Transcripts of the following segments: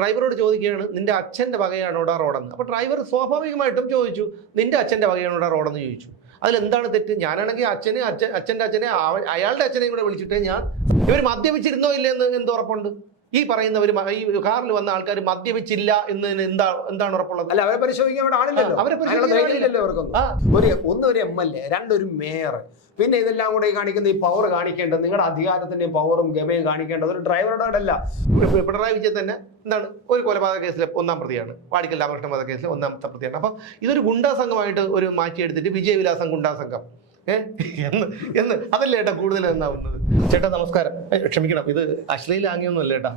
ഡ്രൈവറോട് ചോദിക്കുകയാണ്, നിന്റെ അച്ഛൻ്റെ വകയാണോടാ റോഡെന്ന്. അപ്പോൾ ഡ്രൈവർ സ്വാഭാവികമായിട്ടും ചോദിച്ചു, നിന്റെ അച്ഛൻ്റെ വകയാണോടാ റോഡെന്ന് ചോദിച്ചു. അതിലെന്താണ് തെറ്റ്? ഞാനാണെങ്കിൽ അച്ഛൻ്റെ അച്ഛനെ അയാളുടെ അച്ഛനെയും കൂടെ വിളിച്ചിട്ട് ഇവർ മദ്യപിച്ചിരുന്നോ ഇല്ലെന്ന് എന്ത് ഉറപ്പുണ്ട്? ഈ പറയുന്നവർ ഈ കാറിൽ വന്ന ആൾക്കാർ മദ്യപിച്ചില്ല എന്നതിന് എന്താണ് ഉറപ്പുള്ളത്? അല്ല, അവരെ പരിശോധിക്കാൻ ഇവിടെ ആളില്ലല്ലോ. അവരെ ഒന്ന് ഒരു MLA, രണ്ടൊരു മേയർ, പിന്നെ ഇതെല്ലാം കൂടെ കാണിക്കുന്ന ഈ പവർ കാണിക്കേണ്ടത്, നിങ്ങളുടെ അധികാരത്തിന്റെയും പവറും ഗമയും കാണിക്കേണ്ടത് ഒരു ഡ്രൈവറുടെ. പിണറായി വിജയൻ തന്നെ എന്താണ് ഒരു കൊലപാതക കേസിലെ 1ാം പ്രതിയാണ്, വാടിക്കൽ രാമകൃഷ്ണ വധ കേസിലെ 1ാമത്തെ പ്രതിയാണ്. അപ്പം ഇതൊരു ഗുണ്ടാ സംഘമായിട്ട് ഒരു മാറ്റിയെടുത്തിട്ട് വിജയവിലാസം ഗുണ്ടാ സംഘം എന്ന് അതല്ലേ ഏട്ടാ കൂടുതൽ എന്നാവുന്നത്. ചേട്ടാ നമസ്കാരം. ക്ഷമിക്കണം, ഇത് അശ്ലീലാംഗ്യൊന്നുമല്ല ഏട്ടാ.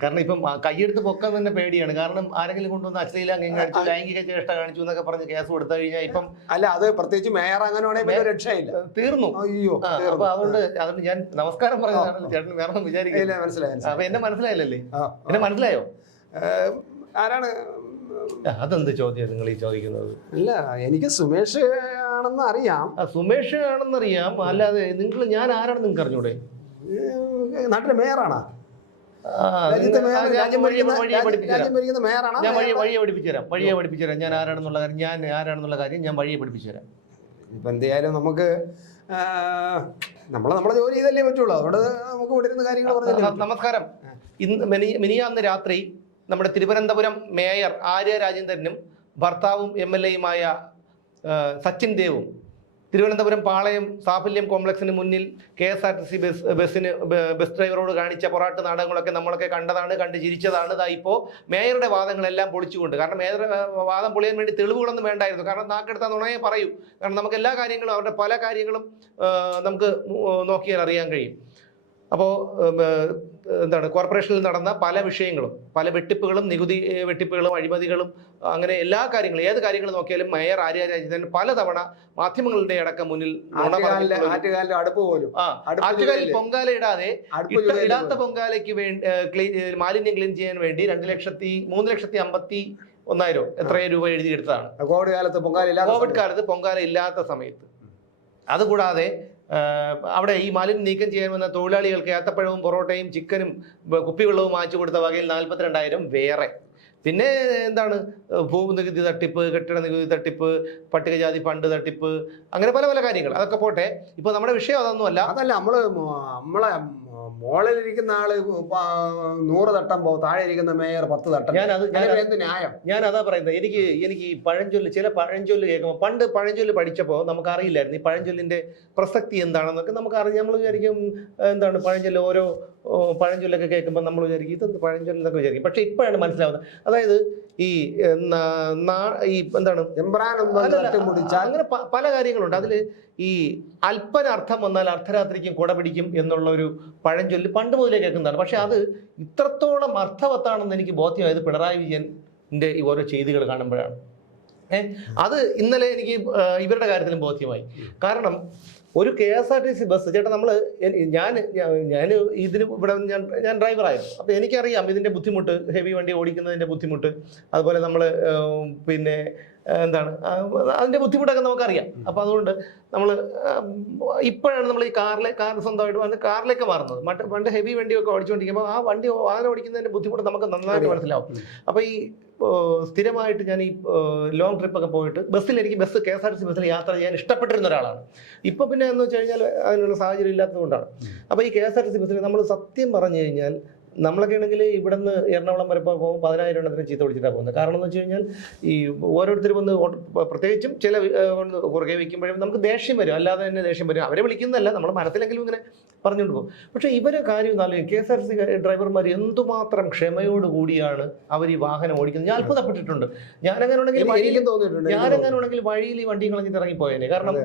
കാരണം ഇപ്പം കൈയെടുത്ത് പൊക്കാൻ തന്നെ പേടിയാണ്. കാരണം ആരെങ്കിലും കൊണ്ടുവന്ന് അശ്ലീലാംഗ്യം കാണിച്ചു, ലൈംഗിക ചേഷ്ട കാണിച്ചു എന്നൊക്കെ പറഞ്ഞ് കേസ് കൊടുത്തു കഴിഞ്ഞാൽ ഇപ്പം അല്ല, അത് പ്രത്യേകിച്ച് മേയർ അങ്ങനെ രക്ഷയില്ല, തീർന്നു. അയ്യോ. അപ്പൊ അതുകൊണ്ട് ഞാൻ നമസ്കാരം പറഞ്ഞതാണ്, ചേട്ടന് വേറെ വിചാരിക്കില്ല. മനസ്സിലായി. അപ്പൊ എന്നെ മനസ്സിലായില്ലല്ലേ? എന്നെ മനസ്സിലായോ? ആരാണ്? അതെന്ത് ചോദ്യം നിങ്ങൾ ഈ ചോദിക്കുന്നത്? അല്ല, എനിക്ക് സുമേഷ് ആണെന്ന് അറിയാം. സുമേഷ് ആണെന്നറിയാം, അല്ലാതെ ഞാൻ ആരാണെന്ന് നിങ്ങൾക്ക് അറിഞ്ഞൂടെ? നാട്ടിലെ മേയറാണോ? ഞാൻ വഴിയെ പഠിപ്പിച്ചുതരാം ഞാൻ ആരാണെന്നുള്ള കാര്യം ഞാൻ വഴിയെ പഠിപ്പിച്ചുതരാം. ഇപ്പൊ എന്തായാലും നമുക്ക് നമ്മളെ ജോലി ചെയ്തല്ലേ പറ്റുള്ളൂ. അതുകൊണ്ട് നമുക്ക് ഇവിടെ ഇരുന്ന കാര്യങ്ങൾ പറഞ്ഞല്ലോ. നമസ്കാരം. മിനിയാന്ന് രാത്രി നമ്മുടെ തിരുവനന്തപുരം മേയർ ആര്യ രാജേന്ദ്രനും ഭർത്താവും MLAയുമായ സച്ചിൻ ദേവും തിരുവനന്തപുരം പാളയം സാഫല്യം കോംപ്ലക്സിന് മുന്നിൽ KSRTC ബസ് ഡ്രൈവറോട് കാണിച്ച പൊറാട്ട് നാടകങ്ങളൊക്കെ നമ്മളൊക്കെ കണ്ടതാണ്, കണ്ട് ചിരിച്ചതാണ്. ഇപ്പോൾ മേയറുടെ വാദങ്ങളെല്ലാം പൊളിച്ചുകൊണ്ട്, കാരണം മേയറുടെ വാദം പൊളിയാൻ വേണ്ടി തെളിവുകളൊന്നും വേണ്ടായിരുന്നു. കാരണം നാക്കെടുത്താൽ നുണയെ പറയൂ. കാരണം നമുക്ക് എല്ലാ കാര്യങ്ങളും, അവരുടെ പല കാര്യങ്ങളും നമുക്ക് നോക്കിയാൽ അറിയാൻ കഴിയും. അപ്പോൾ എന്താണ്, കോർപ്പറേഷനിൽ നടന്ന പല വിഷയങ്ങളും, പല വെട്ടിപ്പുകളും, നികുതി വെട്ടിപ്പുകളും, അഴിമതികളും, അങ്ങനെ എല്ലാ കാര്യങ്ങളും, ഏത് കാര്യങ്ങൾ നോക്കിയാലും മേയർ ആര്യ രാജേന്ദ്രൻ പലതവണ മാധ്യമങ്ങളുടെ അടക്കം മുന്നിൽ ആറ്റുകാലിൽ പൊങ്കാല ഇടാത്ത പൊങ്കാലയ്ക്ക് വേണ്ടി മാലിന്യം ക്ലീൻ ചെയ്യാൻ വേണ്ടി 3,51,000 എത്രയോ രൂപ എഴുതിയെടുത്തതാണ് കോവിഡ് കാലത്ത് പൊങ്കാല ഇല്ലാത്ത സമയത്ത്. അതുകൂടാതെ അവിടെ ഈ മാലിന്യം നീക്കം ചെയ്യാൻ വന്ന തൊഴിലാളികൾക്ക് ഏത്തപ്പഴവും പൊറോട്ടയും ചിക്കനും കുപ്പിവെള്ളവും വാങ്ങിച്ചു കൊടുത്ത വകയിൽ 42,000 വേറെ. പിന്നെ എന്താണ്, ഭൂനികുതി തട്ടിപ്പ്, കെട്ടിട നികുതി തട്ടിപ്പ്, പട്ടികജാതി ഫണ്ട് തട്ടിപ്പ്, അങ്ങനെ പല പല കാര്യങ്ങൾ. അതൊക്കെ പോട്ടെ. ഇപ്പൊ നമ്മുടെ വിഷയം അതൊന്നുമല്ല. അതല്ല, നമ്മളെ മോളിലിരിക്കുന്ന ആള് 100 തട്ടുമ്പോ താഴെ ഇരിക്കുന്ന മേയർ 10 തട്ടം. ഞാൻ അതാ പറയുന്നത്. എനിക്ക് ഈ ചില പഴഞ്ചൊല്ല് കേൾക്കുമ്പോൾ, പണ്ട് പഴഞ്ചൊല്ല് പഠിച്ചപ്പോൾ നമുക്കറിയില്ലായിരുന്നു ഈ പഴഞ്ചൊല്ലിന്റെ പ്രസക്തി എന്താണെന്നൊക്കെ നമുക്കറിയാം. നമ്മൾ വിചാരിക്കും എന്താണ് പഴഞ്ചൊല്ല്, ഓരോ പഴഞ്ചൊല്ലൊക്കെ കേൾക്കുമ്പോൾ നമ്മൾ വിചാരിക്കും ഇതെന്ത് പഴഞ്ചൊല്ലെന്നൊക്കെ വിചാരിക്കും. പക്ഷെ ഇപ്പോഴാണ് മനസ്സിലാവുന്നത്. അതായത് ഈ എന്താണ് അങ്ങനെ പല കാര്യങ്ങളുണ്ട്. അതിൽ ഈ അല്പനർത്ഥം വന്നാൽ അർദ്ധരാത്രിക്കും കുട പിടിക്കും എന്നുള്ള ഒരു പഴഞ്ചൊല്ല് പണ്ട് മുതലേ കേൾക്കുന്നതാണ്. പക്ഷെ അത് ഇത്രത്തോളം അർത്ഥവത്താണെന്ന് എനിക്ക് ബോധ്യമായത് പിണറായി വിജയൻ്റെ ഈ ഓരോ ചെയ്തികൾ കാണുമ്പോഴാണ്. അത് ഇന്നലെ എനിക്ക് ഇവരുടെ കാര്യത്തിലും ബോധ്യമായി. കാരണം ഒരു KSRTC ബസ്, ചേട്ടാ ഞാൻ ഇതിന് ഇവിടെ ഞാൻ ഡ്രൈവറായിരുന്നു. അപ്പോൾ എനിക്കറിയാം ഇതിൻ്റെ ബുദ്ധിമുട്ട്, ഹെവി വണ്ടി ഓടിക്കുന്നതിൻ്റെ ബുദ്ധിമുട്ട്, അതുപോലെ നമ്മൾ പിന്നെ എന്താണ് അതിൻ്റെ ബുദ്ധിമുട്ടൊക്കെ നമുക്കറിയാം. അപ്പോൾ അതുകൊണ്ട് നമ്മൾ ഇപ്പോഴാണ് നമ്മൾ ഈ കാർ സ്വന്തമായിട്ട് കാറിലേക്ക് മാറുന്നത്. പണ്ട് ഹെവി വണ്ടിയൊക്കെ ഓടിച്ചുകൊണ്ടിരിക്കുമ്പോൾ ആ വാഹനം ഓടിക്കുന്നതിൻ്റെ ബുദ്ധിമുട്ട് നമുക്ക് നന്നായിട്ട് മനസ്സിലാവും. അപ്പോൾ ഈ സ്ഥിരമായിട്ട് ഞാൻ ഈ ലോങ് ട്രിപ്പൊക്കെ പോയിട്ട് ബസ് KSRTC ബസ്സിൽ യാത്ര ചെയ്യാൻ ഇഷ്ടപ്പെട്ടിരുന്ന ഒരാളാണ്. ഇപ്പോൾ പിന്നെ എന്ന് വെച്ച് കഴിഞ്ഞാൽ അതിനുള്ള സാഹചര്യം ഇല്ലാത്തതുകൊണ്ടാണ്. അപ്പോൾ ഈ KSRTC ബസ്സിൽ നമ്മൾ സത്യം പറഞ്ഞു കഴിഞ്ഞാൽ നമ്മളൊക്കെ ആണെങ്കിൽ ഇവിടെ നിന്ന് എറണാകുളം വരെ പോകുമ്പോൾ 10,000 എണ്ണത്തിന് ചീത്ത പിടിച്ചിട്ടാണ് പോകുന്നത്. കാരണം എന്ന് വെച്ച് കഴിഞ്ഞാൽ ഈ ഓരോരുത്തർ വന്ന് പ്രത്യേകിച്ചും ചില കുറുകെ വയ്ക്കുമ്പോഴും നമുക്ക് ദേഷ്യം വരും, അല്ലാതെ തന്നെ ദേഷ്യം വരും. അവരെ വിളിക്കുന്നതല്ല, നമ്മൾ മനസ്സിലെങ്കിലും ഇങ്ങനെ പറഞ്ഞുകൊണ്ട് പോകും. പക്ഷേ ഇവരെ കാര്യം എന്നാലും KSRTC ഡ്രൈവർമാർ എന്തുമാത്രം ക്ഷമയോടുകൂടിയാണ് അവർ ഈ വാഹനം ഓടിക്കുന്നത്. ഞാൻ അത്ഭുതപ്പെട്ടിട്ടുണ്ട്. ഞാനങ്ങനെ ഉണ്ടെങ്കിൽ വഴിയിൽ ഈ വണ്ടി കളഞ്ഞിട്ട് ഇറങ്ങിപ്പോയേനെ. കാരണം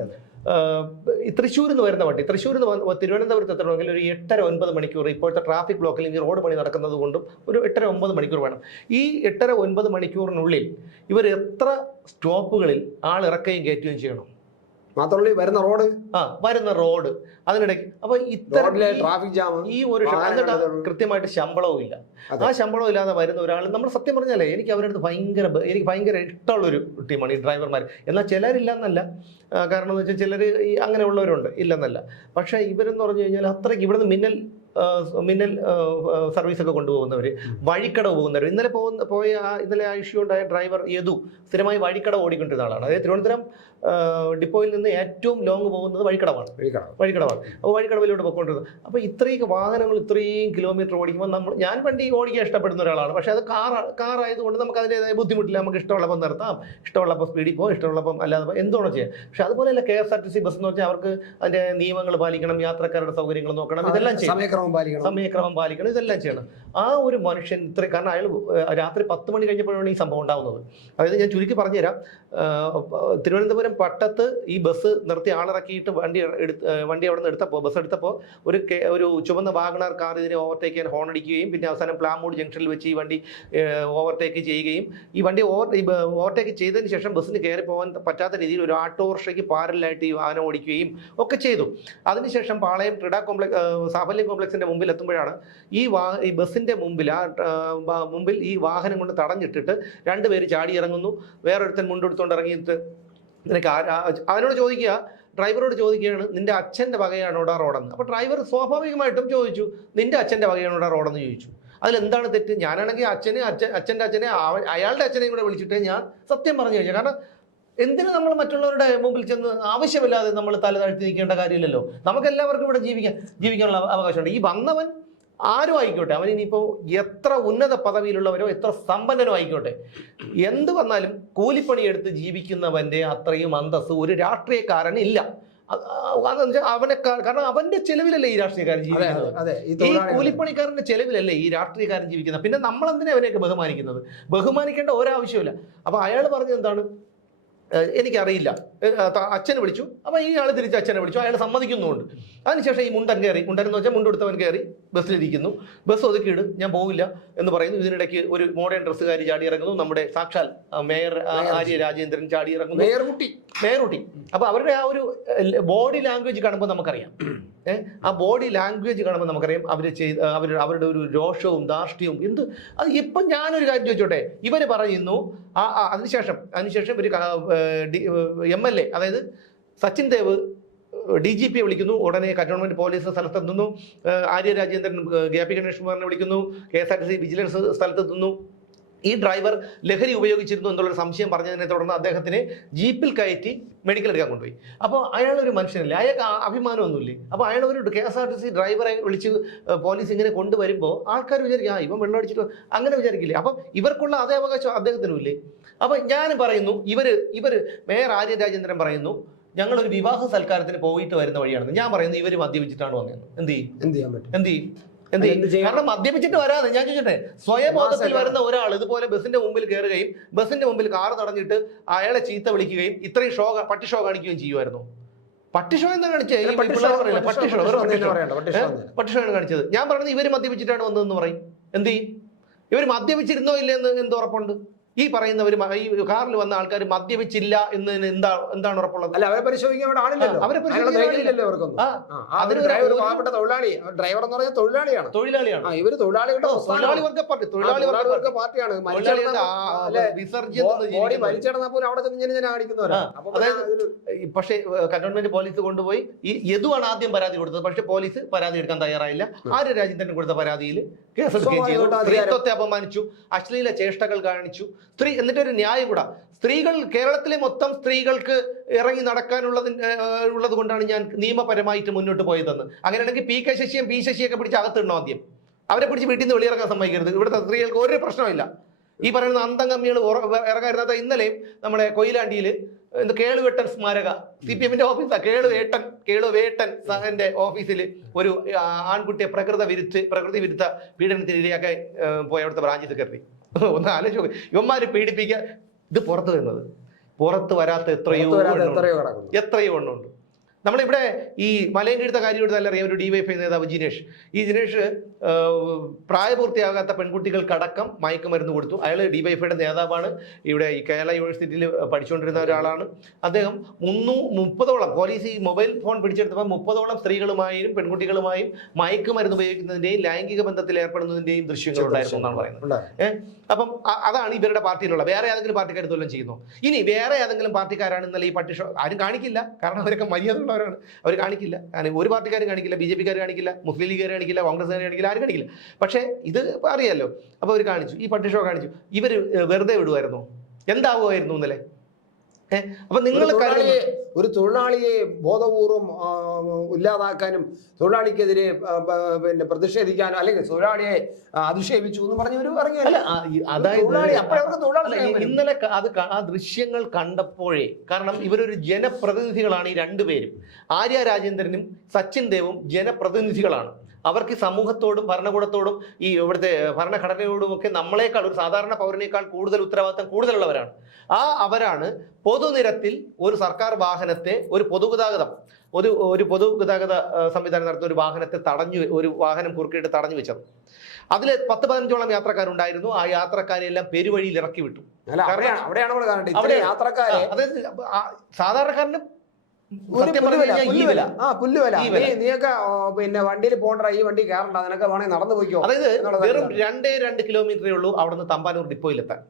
തൃശ്ശൂരിൽ നിന്ന് വരുന്ന വണ്ടി തൃശ്ശൂരിൽ നിന്ന് തിരുവനന്തപുരത്ത് എത്തണമെങ്കിൽ ഒരു 8-9 മണിക്കൂർ, ഇപ്പോഴത്തെ ട്രാഫിക് ബ്ലോക്കിൽ ഈ റോഡ് പണി നടക്കുന്നത് കൊണ്ടും ഒരു 8-9 മണിക്കൂർ വേണം. ഈ 8-9 മണിക്കൂറിനുള്ളിൽ ഇവർ എത്ര സ്റ്റോപ്പുകളിൽ ആളിറക്കുകയും കയറ്റുകയും ചെയ്യണം? മാത്രമല്ല വരുന്ന റോഡ് അതിനിടയ്ക്ക്. അപ്പൊ ട്രാഫിക് ജാം, ഈ ഒരു കൃത്യമായിട്ട് ശമ്പളവും ഇല്ല. ആ ശമ്പളം ഇല്ലാതെ വരുന്ന ഒരാൾ, നമ്മൾ സത്യം പറഞ്ഞാലേ എനിക്ക് അവരുടെ അടുത്ത് ഭയങ്കര ഇഷ്ടമുള്ളൊരു ടീമാണ് ഈ ഡ്രൈവർമാർ. എന്നാൽ ചിലരില്ല എന്നല്ല, കാരണം എന്ന് വെച്ചാൽ ചിലർ അങ്ങനെയുള്ളവരുണ്ട്, ഇല്ലെന്നല്ല. പക്ഷേ ഇവരെന്ന് പറഞ്ഞു കഴിഞ്ഞാൽ അത്രയ്ക്ക് ഇവിടുന്ന് മിന്നൽ മിന്നൽ സർവീസൊക്കെ കൊണ്ടുപോകുന്നവർ, വഴിക്കടവ് പോകുന്നവർ. ഇന്നലെ ആ ഇഷ്യൂ ഉണ്ടായ ഡ്രൈവർ യദു സ്ഥിരമായി വഴിക്കടവ് ഓടിക്കൊണ്ടിരുന്ന ആളാണ്. അതായത് തിരുവനന്തപുരം ഡിപ്പോയിൽ നിന്ന് ഏറ്റവും ലോങ് പോകുന്നത് വഴിക്കടവാണ്. അപ്പോൾ വഴിക്കടവിലൂടെ പോയിക്കൊണ്ടിരുന്നത്. അപ്പോൾ ഇത്രയും വാഹനങ്ങൾ ഇത്രയും കിലോമീറ്റർ ഓടിക്കുമ്പോൾ ഞാൻ വണ്ടി ഓടിക്കാൻ ഇഷ്ടപ്പെടുന്ന ഒരാളാണ്. പക്ഷേ അത് കാറായതുകൊണ്ട് നമുക്ക് അതിൻ്റെതായ ബുദ്ധിമുട്ടില്ല. നമുക്ക് ഇഷ്ടമുള്ളപ്പം നിർത്താം, ഇഷ്ടമുള്ളപ്പോൾ സ്പീഡിൽ പോകും, ഇഷ്ടമുള്ളപ്പം അല്ലാതെ എന്തോണം ചെയ്യാം. പക്ഷെ അതുപോലെയല്ല KSRTC ബസ് എന്ന് പറഞ്ഞാൽ അവർക്ക് അതിൻ്റെ നിയമങ്ങൾ പാലിക്കണം, യാത്രക്കാരുടെ സൗകര്യങ്ങൾ നോക്കണം, ഇതെല്ലാം ചെയ്യണം, സമയക്രമം പാലിക്കണം, ഇതെല്ലാം ചെയ്യണം. ആ ഒരു മനുഷ്യൻ കാരണം അയാൾ രാത്രി 10 മണി കഴിഞ്ഞപ്പോഴാണ് ഈ സംഭവം ഉണ്ടാകുന്നത്. അതായത് ഞാൻ ചുരുക്കി പറഞ്ഞുതരാം. തിരുവനന്തപുരം പട്ടത്ത് ഈ ബസ് നിർത്തി ആളിറക്കിയിട്ട് വണ്ടി അവിടെ നിന്ന് ബസ് എടുത്തപ്പോൾ ഒരു ചുവന്ന വാഗണർ കാർ ഇതിനെ ഓവർടേക്ക് ചെയ്യാൻ ഹോൺ അടിക്കുകയും പിന്നെ അവസാനം പ്ലാമൂട് ജംഗ്ഷനിൽ വെച്ച് ഈ വണ്ടി ഓവർടേക്ക് ചെയ്യുകയും ഈ വണ്ടി ഓവർടേക്ക് ചെയ്തതിന് ശേഷം ബസ്സിന് കയറി പോകാൻ പറ്റാത്ത രീതിയിൽ ഒരു ഓട്ടോറിക്ഷയ്ക്ക് പാരലായിട്ട് ഈ വാഹനം ഓടിക്കുകയും ഒക്കെ ചെയ്തു. അതിനുശേഷം പാളയം ട്രിഡ സാഫല്യം കോംപ്ലക്സിന്റെ മുമ്പിൽ എത്തുമ്പോഴാണ് ഈ ബസ്സിന്റെ മുമ്പിൽ ഈ വാഹനം കൊണ്ട് തടഞ്ഞിട്ടിട്ട് 2 പേര് ചാടി ഇറങ്ങുന്നു. വേറൊരുത്തൻ മുണ്ടെടുത്തുകൊണ്ട് ഇറങ്ങിയിട്ട് അവനോട് ചോദിക്കുക, ഡ്രൈവറോട് ചോദിക്കുകയാണ്, നിന്റെ അച്ഛൻ്റെ വകയാണോടാ റോഡെന്ന്. അപ്പോൾ ഡ്രൈവർ സ്വാഭാവികമായിട്ടും ചോദിച്ചു, നിന്റെ അച്ഛൻ്റെ വകയാണോടാ റോഡെന്ന് ചോദിച്ചു. അതിലെന്താണ് തെറ്റ്? ഞാനാണെങ്കിൽ അച്ഛൻ്റെ അച്ഛനെ അയാളുടെ അച്ഛനെയും കൂടെ വിളിച്ചിട്ട് ഞാൻ സത്യം പറഞ്ഞു കഴിഞ്ഞാൽ. കാരണം എന്തിനു നമ്മൾ മറ്റുള്ളവരുടെ മുമ്പിൽ ചെന്ന് ആവശ്യമില്ലാതെ നമ്മൾ തല താഴ്ത്തി നിൽക്കേണ്ട കാര്യമില്ലല്ലോ. നമുക്കെല്ലാവർക്കും ഇവിടെ ജീവിക്കാനുള്ള അവകാശമുണ്ട്. ഈ വന്നവൻ ആരും ആയിക്കോട്ടെ, അവൻ ഇനിയിപ്പോൾ എത്ര ഉന്നത പദവിയിലുള്ളവരോ എത്ര സമ്പന്നനോ ആയിക്കോട്ടെ, എന്ത് വന്നാലും കൂലിപ്പണിയെടുത്ത് ജീവിക്കുന്നവൻ്റെ അത്രയും അന്തസ്സ് ഒരു രാഷ്ട്രീയക്കാരന് ഇല്ല. കാരണം അവന്റെ ചെലവിലല്ലേ ഈ രാഷ്ട്രീയക്കാരൻ ജീവിക്കുന്നത്. ഈ കൂലിപ്പണിക്കാരന്റെ ചെലവിലല്ലേ ഈ രാഷ്ട്രീയക്കാരൻ ജീവിക്കുന്നത്. പിന്നെ നമ്മൾ എന്തിനാ അവനെയൊക്കെ ബഹുമാനിക്കുന്നത്? ബഹുമാനിക്കേണ്ട ഒരാവശ്യമില്ല. അപ്പൊ അയാൾ പറഞ്ഞത് എന്താണ്? എനിക്കറിയില്ല. അച്ഛനെ വിളിച്ചു. അപ്പോൾ ഈ ആൾ തിരിച്ച് അച്ഛനെ വിളിച്ചു. അയാൾ സമ്മതിക്കുന്നുണ്ട്. അതിനുശേഷം ഈ മുണ്ടെന്ന് വെച്ചാൽ മുണ്ടെടുത്തവൻ കയറി ബസ്സിലിരിക്കുന്നു. ബസ് ഒതുക്കിയിട്, ഞാൻ പോവില്ല എന്ന് പറയുന്നു. ഇതിനിടയ്ക്ക് ഒരു മോഡേൺ ഡ്രസ്സുകാരി ചാടി ഇറങ്ങുന്നു. നമ്മുടെ സാക്ഷാൽ മേയർ ആര്യ രാജേന്ദ്രൻ ചാടി ഇറങ്ങുന്നു. മേയറുട്ടി. അപ്പോൾ അവരുടെ ആ ഒരു ബോഡി ലാംഗ്വേജ് കാണുമ്പോൾ നമുക്കറിയാം. ആ ബോഡി ലാംഗ്വേജ് കാണുമ്പോൾ നമുക്കറിയാം അവരുടെ ഒരു രോഷവും ധാർഷ്ട്യവും എന്ത്. അത് ഇപ്പം ഞാനൊരു കാര്യം ചോദിച്ചോട്ടെ, ഇവർ പറയുന്നു അതിനുശേഷം ഒരു MLA, അതായത് സച്ചിൻ ദേവ് DGP വിളിക്കുന്നു. ഉടനെ കന്റോൺമെന്റ് പോലീസ് സ്ഥലത്തെത്തുന്നു. ആര്യ രാജേന്ദ്രൻ ഗാപി ഗണേഷ് കുമാറിനെ വിളിക്കുന്നു. KSRTC വിജിലൻസ് സ്ഥലത്തെത്തുന്നു. ഈ ഡ്രൈവർ ലഹരി ഉപയോഗിച്ചിരുന്നു എന്നുള്ളൊരു സംശയം പറഞ്ഞതിനെ തുടർന്ന് അദ്ദേഹത്തിനെ ജീപ്പിൽ കയറ്റി മെഡിക്കൽ എടുക്കാൻ കൊണ്ടുപോയി. അപ്പോൾ അയാളൊരു മനുഷ്യനല്ലേ, അയാൾക്ക് അഭിമാനമൊന്നുമില്ലേ? അപ്പോൾ അയാൾ ഒരു KSRTC ഡ്രൈവറെ വിളിച്ച് പോലീസ് ഇങ്ങനെ കൊണ്ടുവരുമ്പോൾ ആൾക്കാർ വിചാരിക്കും, ഇവൻ വെള്ളം അടിച്ചിട്ട് അങ്ങനെ വിചാരിക്കില്ലേ? അപ്പം ഇവർക്കുള്ള അതേ അവകാശം അദ്ദേഹത്തിനും ഇല്ലേ? അപ്പം ഞാൻ പറയുന്നു, ഇവർ മേയർ ആര്യ രാജേന്ദ്രൻ പറയുന്നു, ഞങ്ങളൊരു വിവാഹ സൽക്കാരത്തിന് പോയിട്ട് വരുന്ന വഴിയാണെന്ന്. ഞാൻ പറയുന്നു, ഇവർ മദ്യപിച്ചിട്ടാണ് വന്നത്. എന്ത് ചെയ്യും? കാരണം മദ്യപിച്ചിട്ട് വരാതെ ഞാൻ ചോദിച്ചോട്ടെ, സ്വയബോധത്തിൽ വരുന്ന ഒരാൾ ഇതുപോലെ ബസിന്റെ മുമ്പിൽ കയറുകയും ബസിന്റെ മുമ്പിൽ കാർ തടഞ്ഞിട്ട് അയാളെ ചീത്ത വിളിക്കുകയും ഇത്രയും പട്ടി ഷോ കാണിക്കുകയും ചെയ്യുമായിരുന്നു. പട്ടി ഷോ എന്താ കാണിച്ചത്? പട്ടി ഷോ ആണ് കാണിച്ചത്. ഞാൻ പറഞ്ഞത് ഇവർ മദ്യപിച്ചിട്ടാണ് വന്നതെന്ന് പറയും. എന്ത് ചെയ്യും? ഇവർ മദ്യപിച്ചിരുന്നോ ഇല്ലെന്ന് എന്ത് ഉറപ്പുണ്ട്? ഈ പറയുന്നവർ ഈ കാറിൽ വന്ന ആൾക്കാർ മദ്യപിച്ചില്ല എന്നതിന് എന്താണ് ഉറപ്പുള്ളത്? അല്ല, അവരെ പരിശോധിക്കാൻ അവരെ ഡ്രൈവർ എന്ന് പറഞ്ഞാൽ തൊഴിലാളിയാണ്. ഇവര് തൊഴിലാളി വർഗ പാർട്ടിയാണ്. മരിച്ചിടന്നാൽ പോലും അവിടെ ചെന്ന് കാണിക്കുന്നവരാണ്. പക്ഷേ കന്റോൺമെന്റ് പോലീസ് കൊണ്ടുപോയി ഈ യദുവാണ് ആദ്യം പരാതി കൊടുത്തത്. പക്ഷെ പോലീസ് പരാതി എടുക്കാൻ തയ്യാറായില്ല. ആര്യ രാജേന്ദ്രൻ കൊടുത്ത പരാതിയിൽ കേസെടുക്കുകയും ചെയ്തു. സ്ത്രീത്വത്തെ അപമാനിച്ചു, അശ്ലീല ചേഷ്ടകൾ കാണിച്ചു. എന്നിട്ടൊരു ന്യായം കൂടാ, സ്ത്രീകൾ കേരളത്തിലെ മൊത്തം സ്ത്രീകൾക്ക് ഇറങ്ങി നടക്കാനുള്ളത് കൊണ്ടാണ് ഞാൻ നിയമപരമായിട്ട് മുന്നോട്ട് പോയതെന്ന്. അങ്ങനെയാണെങ്കിൽ P.K. ശശിയും P. ശശിയൊക്കെ പിടിച്ച് അകത്തിടണം. ആദ്യം അവരെ പിടിച്ച് വീട്ടിൽ നിന്ന് വെളിയിറങ്ങാൻ സമ്മതിക്കരുത്. ഇവിടുത്തെ സ്ത്രീകൾക്ക് ഒരു പ്രശ്നമില്ല. ഈ പറയുന്ന അന്തംഗമ്മികൾ ഇറങ്ങായിരുന്നത്. ഇന്നലെയും നമ്മുടെ കൊയിലാണ്ടിയിൽ കേളുവേട്ടൻ സ്മാരക CPM ഓഫീസാണ്. കേളുവേട്ടൻ സാറിന്റെ ഓഫീസിൽ ഒരു ആൺകുട്ടിയെ പ്രകൃതി വിരുദ്ധ പീഡനത്തിന് ഇരയാക്കാൻ പോയ അവിടുത്തെ ബ്രാഞ്ച് സെക്രട്ടറി. ഒന്ന് ആലോചിച്ച് നോക്ക്, ഇവന്മാര് പീഡിപ്പിക്കാൻ ഇത് പുറത്ത് വരാത്ത എത്രയോ എണ്ണമുണ്ട്. നമ്മളിവിടെ ഈ മലയങ്കീഴത്തെ കാര്യം എടുത്താൽ അറിയാം. ഒരു DYFI നേതാവ് ജിനേഷ് പ്രായപൂർത്തിയാകാത്ത പെൺകുട്ടികൾക്കടക്കം മയക്കുമരുന്ന് കൊടുത്തു. അയാൾ DYFIയുടെ നേതാവാണ്. ഇവിടെ ഈ കേരള യൂണിവേഴ്സിറ്റിയിൽ പഠിച്ചുകൊണ്ടിരുന്ന ഒരാളാണ് അദ്ദേഹം. 30ഓളം പോലീസ് ഈ മൊബൈൽ ഫോൺ പിടിച്ചെടുത്തപ്പോൾ 30ഓളം സ്ത്രീകളുമായും പെൺകുട്ടികളുമായും മയക്കുമരുന്ന് ഉപയോഗിക്കുന്നതിന്റെയും ലൈംഗിക ബന്ധത്തിൽ ഏർപ്പെടുന്നതിന്റെയും ദൃശ്യങ്ങൾ ഉണ്ടായിരുന്നു എന്നാണ് പറയുന്നത്. അപ്പം അതാണ് ഇവരുടെ പാർട്ടിയിലുള്ള. വേറെ ഏതെങ്കിലും പാർട്ടിക്കാർ ഇതെല്ലാം ചെയ്യുന്നു? ഇനി വേറെ ഏതെങ്കിലും പാർട്ടിക്കാരാണ് ഇന്നലെ ഈ പട്ടി ഷോ ആരും കാണിക്കില്ല, കാരണം അവരൊക്കെ മര്യാദ പാവപ്പെട്ടവരാണ്, അവർ കാണിക്കില്ല. ഒരു പാർട്ടിക്കാരും കാണിക്കില്ല, BJP കാണിക്കില്ല, മുസ്ലിം ലീഗുകാർ കാണിക്കില്ല, കോൺഗ്രസ്സുകാർ കാണിക്കില്ല, ആരും കാണിക്കില്ല. പക്ഷേ ഇത് അറിയാലോ. അപ്പോൾ അവർ കാണിച്ചു, ഈ പട്ടി ഷോ കാണിച്ചു. ഇവർ വെറുതെ വിടുമായിരുന്നോ? എന്താവുമായിരുന്നു ഇന്നലെ? അപ്പൊ നിങ്ങൾ ഒരു തൊഴിലാളിയെ ബോധപൂർവം ഇല്ലാതാക്കാനും തൊഴിലാളിക്കെതിരെ പിന്നെ പ്രതിഷേധിക്കാനും അല്ലെങ്കിൽ തൊഴിലാളിയെ അധിക്ഷേപിച്ചു എന്ന് പറഞ്ഞവർ പറഞ്ഞല്ല. അതായത് ഇന്നലെ അത് ആ ദൃശ്യങ്ങൾ കണ്ടപ്പോഴേ, കാരണം ഇവരൊരു ജനപ്രതിനിധികളാണ് ഈ രണ്ടുപേരും. ആര്യ രാജേന്ദ്രനും സച്ചിൻ ദേവും ജനപ്രതിനിധികളാണ്. അവർക്ക് സമൂഹത്തോടും ഭരണകൂടത്തോടും ഈ ഇവിടുത്തെ ഭരണഘടനയോടും ഒക്കെ നമ്മളെക്കാൾ, ഒരു സാധാരണ പൗരനേക്കാൾ കൂടുതൽ ഉത്തരവാദിത്തം കൂടുതലുള്ളവരാണ്. അവരാണ് പൊതുനിരത്തിൽ ഒരു സർക്കാർ വാഹനത്തെ, ഒരു പൊതുഗതാഗത സംവിധാനം നടത്തുന്ന ഒരു വാഹനത്തെ ഒരു വാഹനം കുറുക്കിയിട്ട് തടഞ്ഞു വെച്ചത്. അതിൽ 10-15ഓളം യാത്രക്കാരുണ്ടായിരുന്നു. ആ യാത്രക്കാരെല്ലാം പെരുവഴിയിൽ ഇറക്കി വിട്ടു. അതായത് സാധാരണക്കാരന് നീയൊക്കെ പിന്നെ വണ്ടിയിൽ പോകണ്ട, ഈ വണ്ടി കയറണ്ട, നിനക്ക് വേണമെങ്കിൽ നടന്നു പോയിക്കോ. അതായത് വെറും 2 കിലോമീറ്ററേ ഉള്ളൂ അവിടുന്ന് തമ്പാനൂർ ഡിപ്പോയിലെത്താൻ.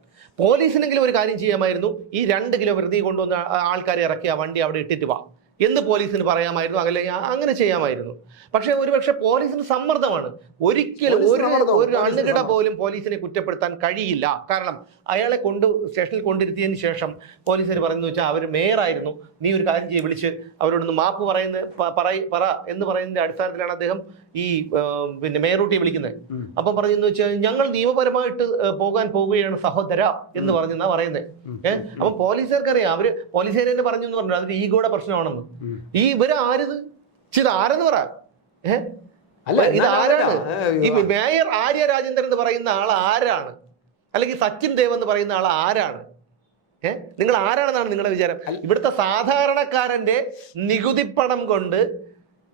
പോലീസിനെങ്കിലും ഒരു കാര്യം ചെയ്യാമായിരുന്നു, ഈ 2 കിലോ വെറുതെ കൊണ്ടുവന്ന ആൾക്കാരെ ഇറക്കി ആ വണ്ടി അവിടെ ഇട്ടിട്ട് വാ എന്ന് പോലീസിന് പറയാമായിരുന്നു, അല്ലെങ്കിൽ അങ്ങനെ ചെയ്യാമായിരുന്നു. പക്ഷെ ഒരുപക്ഷെ പോലീസിന് സമ്മർദ്ദമാണ്. ഒരിക്കലും ഒരു അണുകിട പോലും പോലീസിനെ കുറ്റപ്പെടുത്താൻ കഴിയില്ല. കാരണം അയാളെ സ്റ്റേഷനിൽ കൊണ്ടിരുത്തിയതിന് ശേഷം പോലീസിന് പറയുന്നത് വെച്ചാൽ അവർ മേയറായിരുന്നു, നീ ഒരു കാര്യം ചെയ്ത് വിളിച്ച് അവരോടൊന്ന് മാപ്പ് പറ എന്ന് പറയുന്നതിന്റെ അടിസ്ഥാനത്തിലാണ് അദ്ദേഹം ഈ പിന്നെ മേയറൂട്ടിയെ വിളിക്കുന്നത്. അപ്പം പറഞ്ഞെന്ന് വെച്ചാൽ ഞങ്ങൾ നിയമപരമായിട്ട് പോകാൻ പോവുകയാണ് സഹോദര എന്ന് പറഞ്ഞെന്നാ പറയുന്നത്. അപ്പം പോലീസുകാർക്കറിയാം, അവര് പോലീസുകാർ തന്നെ പറഞ്ഞു എന്ന് പറഞ്ഞു അതൊരു ഈഗോയുടെ പ്രശ്നമാണെന്ന്. ഇവരാരത് ആരെന്ന് പറ അല്ല, ഇത് ആരാണ്? ഈ മേയർ ആര്യ രാജേന്ദ്രൻ എന്ന് പറയുന്ന ആൾ ആരാണ്? അല്ലെങ്കിൽ സച്ചിൻ ദേവ് എന്ന് പറയുന്ന ആൾ ആരാണ്? നിങ്ങൾ ആരാണെന്നാണ് നിങ്ങളുടെ വിചാരം? ഇവിടുത്തെ സാധാരണക്കാരന്റെ നികുതിപ്പണം കൊണ്ട്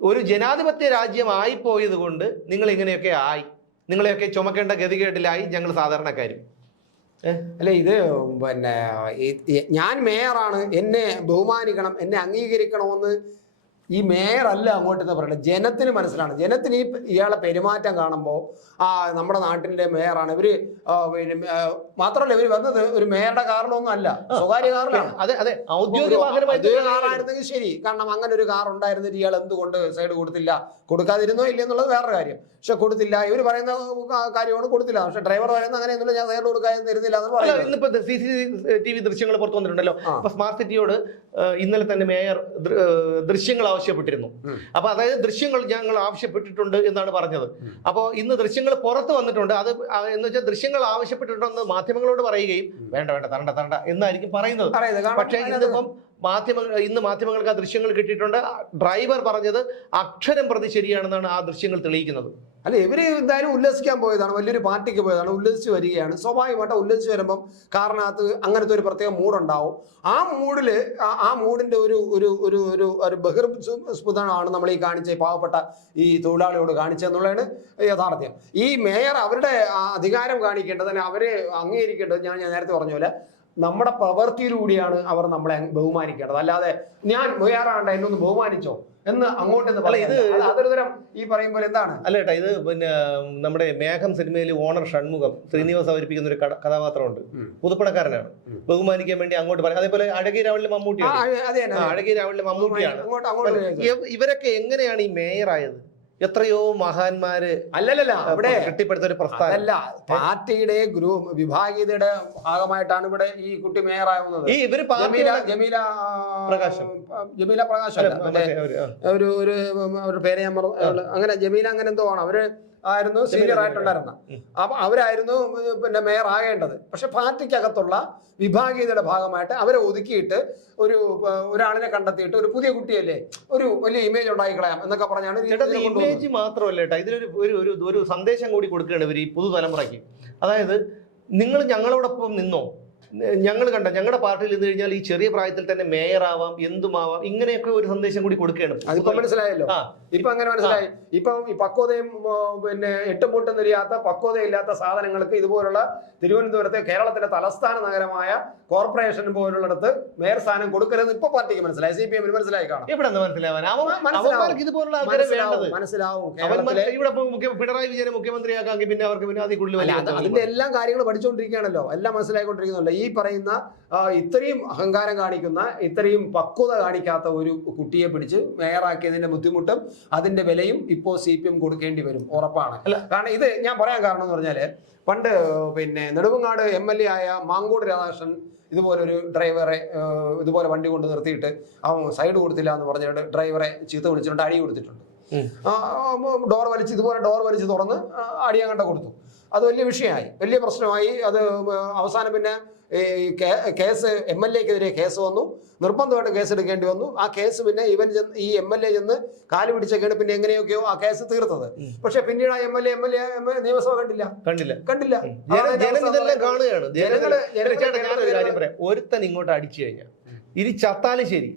ഒരു ജനാധിപത്യ രാജ്യമായി പോയത് കൊണ്ട് നിങ്ങൾ ഇങ്ങനെയൊക്കെ ആയി, നിങ്ങളെയൊക്കെ ചുമക്കേണ്ട ഗതികേട്ടിലായി ഞങ്ങൾ സാധാരണക്കാരും. അല്ല, ഇത് പിന്നെ ഞാൻ മേയറാണ്, എന്നെ ബഹുമാനിക്കണം, എന്നെ അംഗീകരിക്കണമെന്ന് ഈ മേയർ അല്ല അങ്ങോട്ടെന്ന് പറയുന്നത്. ജനത്തിന് മനസ്സിലാണ്. ജനത്തിന് ഇയാളെ പെരുമാറ്റം കാണുമ്പോൾ നമ്മുടെ നാട്ടിന്റെ മേയറാണ് ഇവര്. മാത്രമല്ല, ഇവര് വന്നത് ഒരു മേയറുടെ കാറിലൊന്നും അല്ല, സ്വകാര്യ കാറിലാണ്. ഔദ്യോഗിക കാറായിരുന്നെങ്കിൽ ശരി, കാരണം അങ്ങനെ ഒരു കാർ ഉണ്ടായിരുന്നിട്ട് ഇയാൾ എന്തുകൊണ്ട് സൈഡ് കൊടുക്കാതിരുന്നോ ഇല്ലെന്നുള്ളത് വേറൊരു കാര്യം. പക്ഷെ കൊടുത്തില്ല. ഇവര് പറയുന്ന കാര്യമാണ് കൊടുത്തില്ല. പക്ഷെ ഡ്രൈവർ പറയുന്നത് അങ്ങനെയൊന്നുമില്ല, ഞാൻ സൈഡ് കൊടുക്കാൻ തരുന്നില്ല എന്ന് പറയുന്നത്. ഇന്നിപ്പോ CCTV ദൃശ്യങ്ങൾ പുറത്തു വന്നിട്ടുണ്ടല്ലോ. അപ്പൊ സ്മാർട്ട് സിറ്റിയോട് ഇന്നലെ തന്നെ മേയർ ദൃശ്യങ്ങൾ ആവശ്യപ്പെട്ടിരുന്നു. അപ്പൊ അതായത് ദൃശ്യങ്ങൾ ഞങ്ങൾ ആവശ്യപ്പെട്ടിട്ടുണ്ട് എന്നാണ് പറഞ്ഞത്. അപ്പോൾ ഇന്ന് ദൃശ്യങ്ങൾ പുറത്ത് വന്നിട്ടുണ്ട്. അത് എന്ന് വെച്ചാൽ ദൃശ്യങ്ങൾ ആവശ്യപ്പെട്ടിട്ടുണ്ടെന്ന് മാധ്യമങ്ങളോട് പറയുകയും വേണ്ട തരണ്ട എന്നായിരിക്കും പറയുന്നത്. പക്ഷേ ഇതിപ്പം ഇന്ന് മാധ്യമങ്ങൾക്ക് ആ ദൃശ്യങ്ങൾ കിട്ടിയിട്ടുണ്ട്. ഡ്രൈവർ പറഞ്ഞത് അക്ഷരം പ്രതി ശരിയാണെന്നാണ് ആ ദൃശ്യങ്ങൾ തെളിയിക്കുന്നത്. അല്ല, ഇവര് എന്തായാലും ഉല്ലസിക്കാൻ പോയതാണ്, വലിയൊരു പാർട്ടിക്ക് പോയതാണ്, ഉല്ലസിച്ച് വരികയാണ്. സ്വാഭാവികമായിട്ട് ഉല്ലസിച്ച് വരുമ്പം കാറിനകത്ത് അങ്ങനത്തെ ഒരു പ്രത്യേക മൂടുണ്ടാവും. ആ മൂഡിന്റെ ഒരു ബഹിർസ്ഫുടമാണ് നമ്മൾ ഈ കാണിച്ച പാവപ്പെട്ട ഈ തൊഴിലാളിയോട് കാണിച്ചതെന്നുള്ളതാണ് യാഥാർത്ഥ്യം. ഈ മേയർ അവരുടെ അധികാരം കാണിക്കേണ്ടത്, അവരെ അംഗീകരിക്കേണ്ടത് ഞാൻ നേരത്തെ പറഞ്ഞ പോലെ നമ്മുടെ പ്രവൃത്തിയിലൂടെയാണ് അവർ നമ്മളെ ബഹുമാനിക്കേണ്ടത്. അല്ലാതെ ഞാൻ മേയറാണ്ട് എന്നെ ഒന്ന് ബഹുമാനിച്ചോ എന്ന് അങ്ങോട്ടെന്ന് പറയുന്നത് അതൊരു തരം ഈ പറയുമ്പോൾ എന്താണ്? അല്ല ചേട്ടാ, ഇത് പിന്നെ നമ്മുടെ മേഘം സിനിമയിൽ ഓണർ ഷൺമുഖം ശ്രീനിവാസ് അവതരിപ്പിക്കുന്ന ഒരു കഥാപാത്രമുണ്ട്. പുതുപ്പണക്കാരനാണ്, ബഹുമാനിക്കാൻ വേണ്ടി അങ്ങോട്ട് പറയും. അതേപോലെ അഴകിയ രാവളിലെ മമ്മൂട്ടിയാണ്. ഇവരൊക്കെ എങ്ങനെയാണ് ഈ മേയറായത്? എത്രയോ മഹാന്മാര് അവിടെ കെട്ടിപ്പടുത്ത ഒരു പ്രസ്ഥാനം അല്ല, പാർട്ടിയുടെ വിഭാഗീയതയുടെ ഭാഗമായിട്ടാണ് ഇവിടെ ഈ കുട്ടി മേയറാവുന്നത്. ഈ ഇവര് ജമീല പ്രകാശം ഒരു പേര് ഞാൻ പറഞ്ഞു, അങ്ങനെ ജമീല അങ്ങനെ എന്തോ ആണ്. അവര് ആയിരുന്നു സീനിയർ ആയിട്ടുണ്ടായിരുന്ന. അപ്പൊ അവരായിരുന്നു പിന്നെ മേയർ ആകേണ്ടത്. പക്ഷെ പാർട്ടിക്കകത്തുള്ള വിഭാഗീയതയുടെ ഭാഗമായിട്ട് അവരെ ഒതുക്കിയിട്ട് ഒരാളിനെ കണ്ടെത്തിയിട്ട് ഒരു പുതിയ കുട്ടിയല്ലേ, ഒരു വലിയ ഇമേജ് ഉണ്ടായിക്കളയാം എന്നൊക്കെ പറഞ്ഞാണ്. ഇമേജ് മാത്രമല്ല ചേട്ടാ, ഇതിലൊരു ഒരു സന്ദേശം കൂടി കൊടുക്കുകയാണ് ഇവർ ഈ പുതുതലമുറയ്ക്ക്. അതായത് നിങ്ങൾ ഞങ്ങളോടൊപ്പം നിന്നോ, ഞങ്ങൾ ഞങ്ങളുടെ പാർട്ടിയിൽ നിന്ന് കഴിഞ്ഞാൽ ഈ ചെറിയ പ്രായത്തിൽ തന്നെ മേയറാവാം, എന്തുമാവാം, ഇങ്ങനെയൊക്കെ ഒരു സന്ദേശം കൂടി കൊടുക്കുകയാണ്. അതിപ്പോ മനസ്സിലായല്ലോ. ഇപ്പൊ അങ്ങനെ മനസ്സിലായി. ഇപ്പം ഈ പക്വതയും പിന്നെ എട്ടുമുട്ടും തിരിയാത്ത പക്വതയില്ലാത്ത സാധനങ്ങൾക്ക് ഇതുപോലുള്ള തിരുവനന്തപുരത്തെ കേരളത്തിന്റെ തലസ്ഥാന നഗരമായ കോർപ്പറേഷൻ പോലുള്ളിടത്ത് മേയർ സ്ഥാനം കൊടുക്കരുതെന്ന് ഇപ്പൊ പാർട്ടിക്ക് മനസ്സിലായി, CPM മനസ്സിലായി കാണും. ഇവിടെ മനസ്സിലാവും. പിണറായി വിജയനെ മുഖ്യമന്ത്രിയാക്കാമെങ്കിൽ പിന്നെ അവർക്ക് അതിന്റെ എല്ലാ കാര്യങ്ങളും പഠിച്ചുകൊണ്ടിരിക്കുകയാണല്ലോ, എല്ലാം മനസ്സിലായിക്കൊണ്ടിരിക്കുന്നുണ്ടല്ലോ. ഈ ഈ പറയുന്ന ഇത്രയും അഹങ്കാരം കാണിക്കുന്ന, ഇത്രയും പക്വത കാണിക്കാത്ത ഒരു കുട്ടിയെ പിടിച്ച് മേയറാക്കിയതിന്റെ ബുദ്ധിമുട്ടും അതിന്റെ വിലയും ഇപ്പോൾ CPM കൊടുക്കേണ്ടി വരും, ഉറപ്പാണ്. കാരണം ഇത് ഞാൻ പറയാൻ കാരണം എന്ന് പറഞ്ഞാല്, പണ്ട് പിന്നെ നെടുമങ്ങാട് MLA ആയ മാങ്കോട് രാധാകൃഷ്ണൻ ഇതുപോലൊരു ഡ്രൈവറെ ഇതുപോലെ വണ്ടി കൊണ്ട് നിർത്തിയിട്ട് അവൻ സൈഡ് കൊടുത്തില്ല എന്ന് പറഞ്ഞിട്ട് ഡ്രൈവറെ ചീത്ത വിളിച്ചിട്ടുണ്ട്, അടി കൊടുത്തിട്ടുണ്ട്. ഇതുപോലെ ഡോർ വലിച്ച് തുറന്ന് അടിയാൻ കൊടുത്തു. അത് വലിയ വിഷയമായി, വലിയ പ്രശ്നമായി. അത് അവസാനം പിന്നെ ഈ കേസ് MLA-ക്കെതിരെ കേസ് വന്നു, നിർബന്ധമായിട്ട് കേസ് എടുക്കേണ്ടി വന്നു. ആ കേസ് പിന്നെ ഈ MLA ചെന്ന് കാല് പിടിച്ചൊക്കെയാണ് പിന്നെ എങ്ങനെയൊക്കെയോ ആ കേസ് തീർത്തത്. പക്ഷെ പിന്നീട് ആ MLA നിയമസഭ കണ്ടില്ല. ഇതെല്ലാം കാണുകയാണ്. ഒരുത്തൻ ഇങ്ങോട്ട് അടിച്ചു കഴിഞ്ഞാൽ ഇനി ചത്താലും ശരി,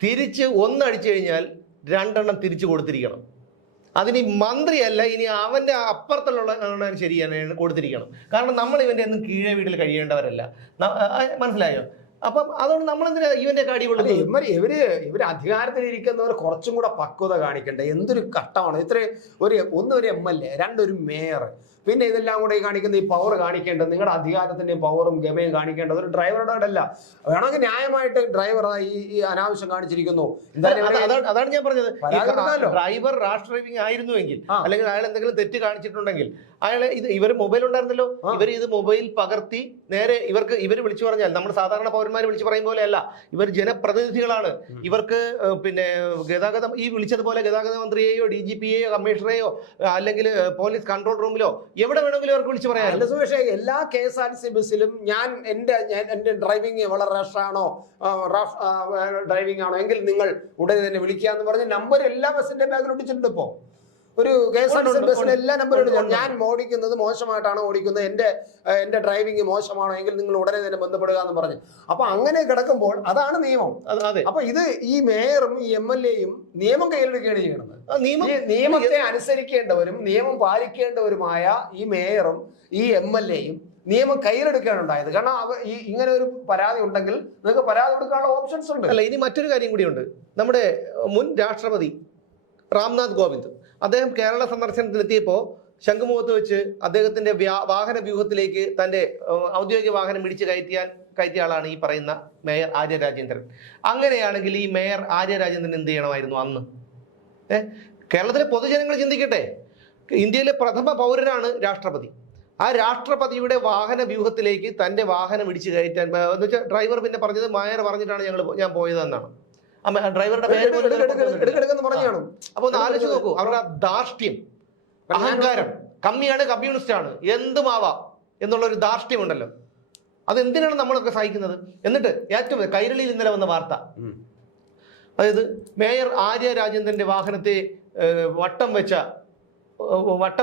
തിരിച്ച് ഒന്നടിച്ചു കഴിഞ്ഞാൽ 2 എണ്ണം തിരിച്ചു കൊടുത്തിരിക്കണം. അതിന് മന്ത്രിയല്ല, ഇനി അവന്റെ അപ്പുറത്തുള്ള ശരിയാണ് കൊടുത്തിരിക്കണം. കാരണം നമ്മൾ ഇവന്റെ ഒന്നും കീഴേ വീട്ടിൽ കഴിയേണ്ടവരല്ല, മനസ്സിലായോ? അപ്പം അതുകൊണ്ട് നമ്മളെന്തിനാ ഇവന്റെ കാടി കൊള്ളുന്നത്? ഇവര് അധികാരത്തിലിരിക്കുന്നവർ കുറച്ചും കൂടെ പക്വത കാണിക്കണ്ടേ? എന്തൊരു കട്ടമാണ്! ഒരു MLA, 2 ഒരു മേയർ, പിന്നെ ഇതെല്ലാം കൂടെ കാണിക്കുന്ന ഈ പവർ കാണിക്കേണ്ടത്, നിങ്ങളുടെ അധികാരത്തിന്റെയും പവറും ഗമയും കാണിക്കേണ്ടത് ഒരു ഡ്രൈവറുടെ അല്ല. വേണമെങ്കിൽ ന്യായമായിട്ട് ഡ്രൈവർ ഈ അനാവശ്യം കാണിച്ചിരിക്കുന്നു. അതാണ് ഞാൻ പറഞ്ഞത്. ഡ്രൈവർ റാഷ് ഡ്രൈവിംഗ് ആയിരുന്നുവെങ്കിൽ, അല്ലെങ്കിൽ അയാൾ എന്തെങ്കിലും തെറ്റ് കാണിച്ചിട്ടുണ്ടെങ്കിൽ അയാളെ ഇവർ മൊബൈൽ ഉണ്ടായിരുന്നല്ലോ, ഇവർ ഇത് മൊബൈൽ പകർത്തി നേരെ ഇവർ വിളിച്ചു പറഞ്ഞാൽ, നമ്മൾ സാധാരണ പൗരന്മാർ വിളിച്ചു പറയും പോലെയല്ല, ഇവർ ജനപ്രതിനിധികളാണ്. ഇവർക്ക് പിന്നെ ഗതാഗതം ഈ വിളിച്ചതുപോലെ ഗതാഗത മന്ത്രിയെയോ DGP-യെയോ കമ്മീഷണറെയോ അല്ലെങ്കിൽ പോലീസ് കൺട്രോൾ റൂമിലോ എവിടെ വേണമെങ്കിലും അവർക്ക് വിളിച്ചു പറയാം. പക്ഷേ എല്ലാ KSRTC ബസ്സിലും ഞാൻ എന്റെ ഡ്രൈവിംഗ് വളരെ റഷാണോ, ഡ്രൈവിംഗ് ആണോ എങ്കിൽ നിങ്ങൾ ഉടനെ തന്നെ വിളിക്കുക എന്ന് പറഞ്ഞ നമ്പർ എല്ലാ ബസ്സിന്റെ ബാഗിൽ ഒട്ടിച്ചിട്ടുണ്ട്. ഇപ്പോ ഒരു KSRTC ബസ്സിന് എല്ലാ നമ്പറും ഞാൻ ഓടിക്കുന്നത് മോശമായിട്ടാണ് ഓടിക്കുന്നത്, എന്റെ ഡ്രൈവിംഗ് മോശമാണോ എങ്കിൽ നിങ്ങൾ ഉടനെ തന്നെ ബന്ധപ്പെടുക എന്ന് പറഞ്ഞു. അപ്പൊ അങ്ങനെ കിടക്കുമ്പോൾ അതാണ് നിയമം. അപ്പൊ ഇത് ഈ മേയറും ഈ MLA-യും നിയമം കയ്യിലെടുക്കുകയാണ് ചെയ്യുന്നത്. നിയമത്തെ അനുസരിക്കേണ്ടവരും നിയമം പാലിക്കേണ്ടവരുമായ ഈ മേയറും ഈ MLA-യും നിയമം കയ്യിലെടുക്കുകയാണ് ഉണ്ടായത്. കാരണം ഇങ്ങനെ ഒരു പരാതി ഉണ്ടെങ്കിൽ നിങ്ങൾക്ക് പരാതി കൊടുക്കാനുള്ള ഓപ്ഷൻസ് ഉണ്ട്. അല്ല, ഇനി മറ്റൊരു കാര്യം കൂടിയുണ്ട്. നമ്മുടെ മുൻ രാഷ്ട്രപതി രാംനാഥ് കോവിന്ദ് അദ്ദേഹം കേരള സന്ദർശനത്തിലെത്തിയപ്പോൾ ശംഖുമുഖത്ത് വെച്ച് അദ്ദേഹത്തിന്റെ വാഹന വ്യൂഹത്തിലേക്ക് തന്റെ ഔദ്യോഗിക വാഹനം ഇടിച്ച് കയറ്റിയ ആളാണ് ഈ പറയുന്ന മേയർ ആര്യ രാജേന്ദ്രൻ. അങ്ങനെയാണെങ്കിൽ ഈ മേയർ ആര്യ രാജേന്ദ്രൻ എന്ത് ചെയ്യണമായിരുന്നു അന്ന്? കേരളത്തിലെ പൊതുജനങ്ങൾ ചിന്തിക്കട്ടെ. ഇന്ത്യയിലെ പ്രഥമ പൗരനാണ് രാഷ്ട്രപതി. ആ രാഷ്ട്രപതിയുടെ വാഹന വ്യൂഹത്തിലേക്ക് തന്റെ വാഹനം ഇടിച്ച് കയറ്റാൻ എന്ന് വെച്ചാൽ ഡ്രൈവർ പിന്നെ പറഞ്ഞത് മേയർ പറഞ്ഞിട്ടാണ് ഞാൻ പോയതെന്നാണ്. ഡ്രൈവറുടെ പറഞ്ഞാണ്. അപ്പൊ ഒന്ന് ആലോചിച്ച് നോക്കൂ, അവരുടെ ധാർഷ്ട്യം, അഹങ്കാരം. കമ്മിയാണ്, കമ്മ്യൂണിസ്റ്റ് ആണ്, എന്തുമാവാം എന്നുള്ളൊരു ധാർഷ്ട്യം ഉണ്ടല്ലോ. അതെന്തിനാണ് നമ്മളൊക്കെ സഹിക്കുന്നത്? എന്നിട്ട് ഏറ്റവും കൈരളിയിൽ ഇന്നലെ വന്ന വാർത്ത, അതായത് മേയർ ആര്യ രാജേന്ദ്രന്റെ വാഹനത്തെ വട്ടം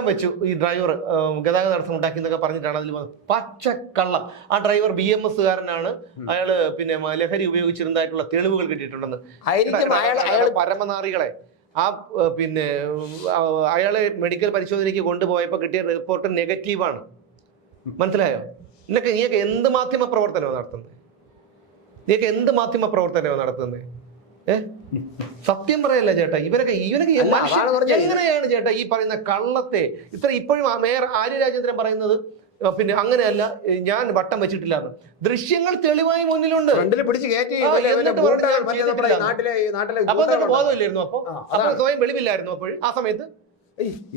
വെച്ചു ഈ ഡ്രൈവർ ഗതാഗത തടസ്സം ഉണ്ടാക്കി എന്നൊക്കെ പറഞ്ഞിട്ടാണ് അതിൽ പച്ചക്കള്ളം. ആ ഡ്രൈവർ BMS-കാരനാണ്, അയാള് പിന്നെ ലഹരി ഉപയോഗിച്ചിരുന്നതായിട്ടുള്ള തെളിവുകൾ കിട്ടിയിട്ടുണ്ടെന്ന്. അയാൾ പരമനാറികളെ പിന്നെ അയാളെ മെഡിക്കൽ പരിശോധനയ്ക്ക് കൊണ്ടുപോയപ്പോൾ കിട്ടിയ റിപ്പോർട്ട് നെഗറ്റീവാണ്. മനസ്സിലായോ? നീയൊക്കെ എന്ത് മാധ്യമ പ്രവർത്തനമാണ് നടത്തുന്നത്? സത്യം പറയല്ല ചേട്ടാ, ഇവനൊക്കെ എങ്ങനെയാണ് ചേട്ടാ ഈ പറയുന്ന കള്ളത്തെ ഇപ്പോഴും മേയർ ആര്യ രാജേന്ദ്രൻ പറയുന്നത് പിന്നെ അങ്ങനെയല്ല, ഞാൻ വട്ടം വെച്ചിട്ടില്ല. ദൃശ്യങ്ങൾ തെളിവായി മുന്നിലുണ്ട്. ബോധമില്ലായിരുന്നു അപ്പൊ, സ്വയം വെളിവില്ലായിരുന്നു അപ്പോൾ ആ സമയത്ത്.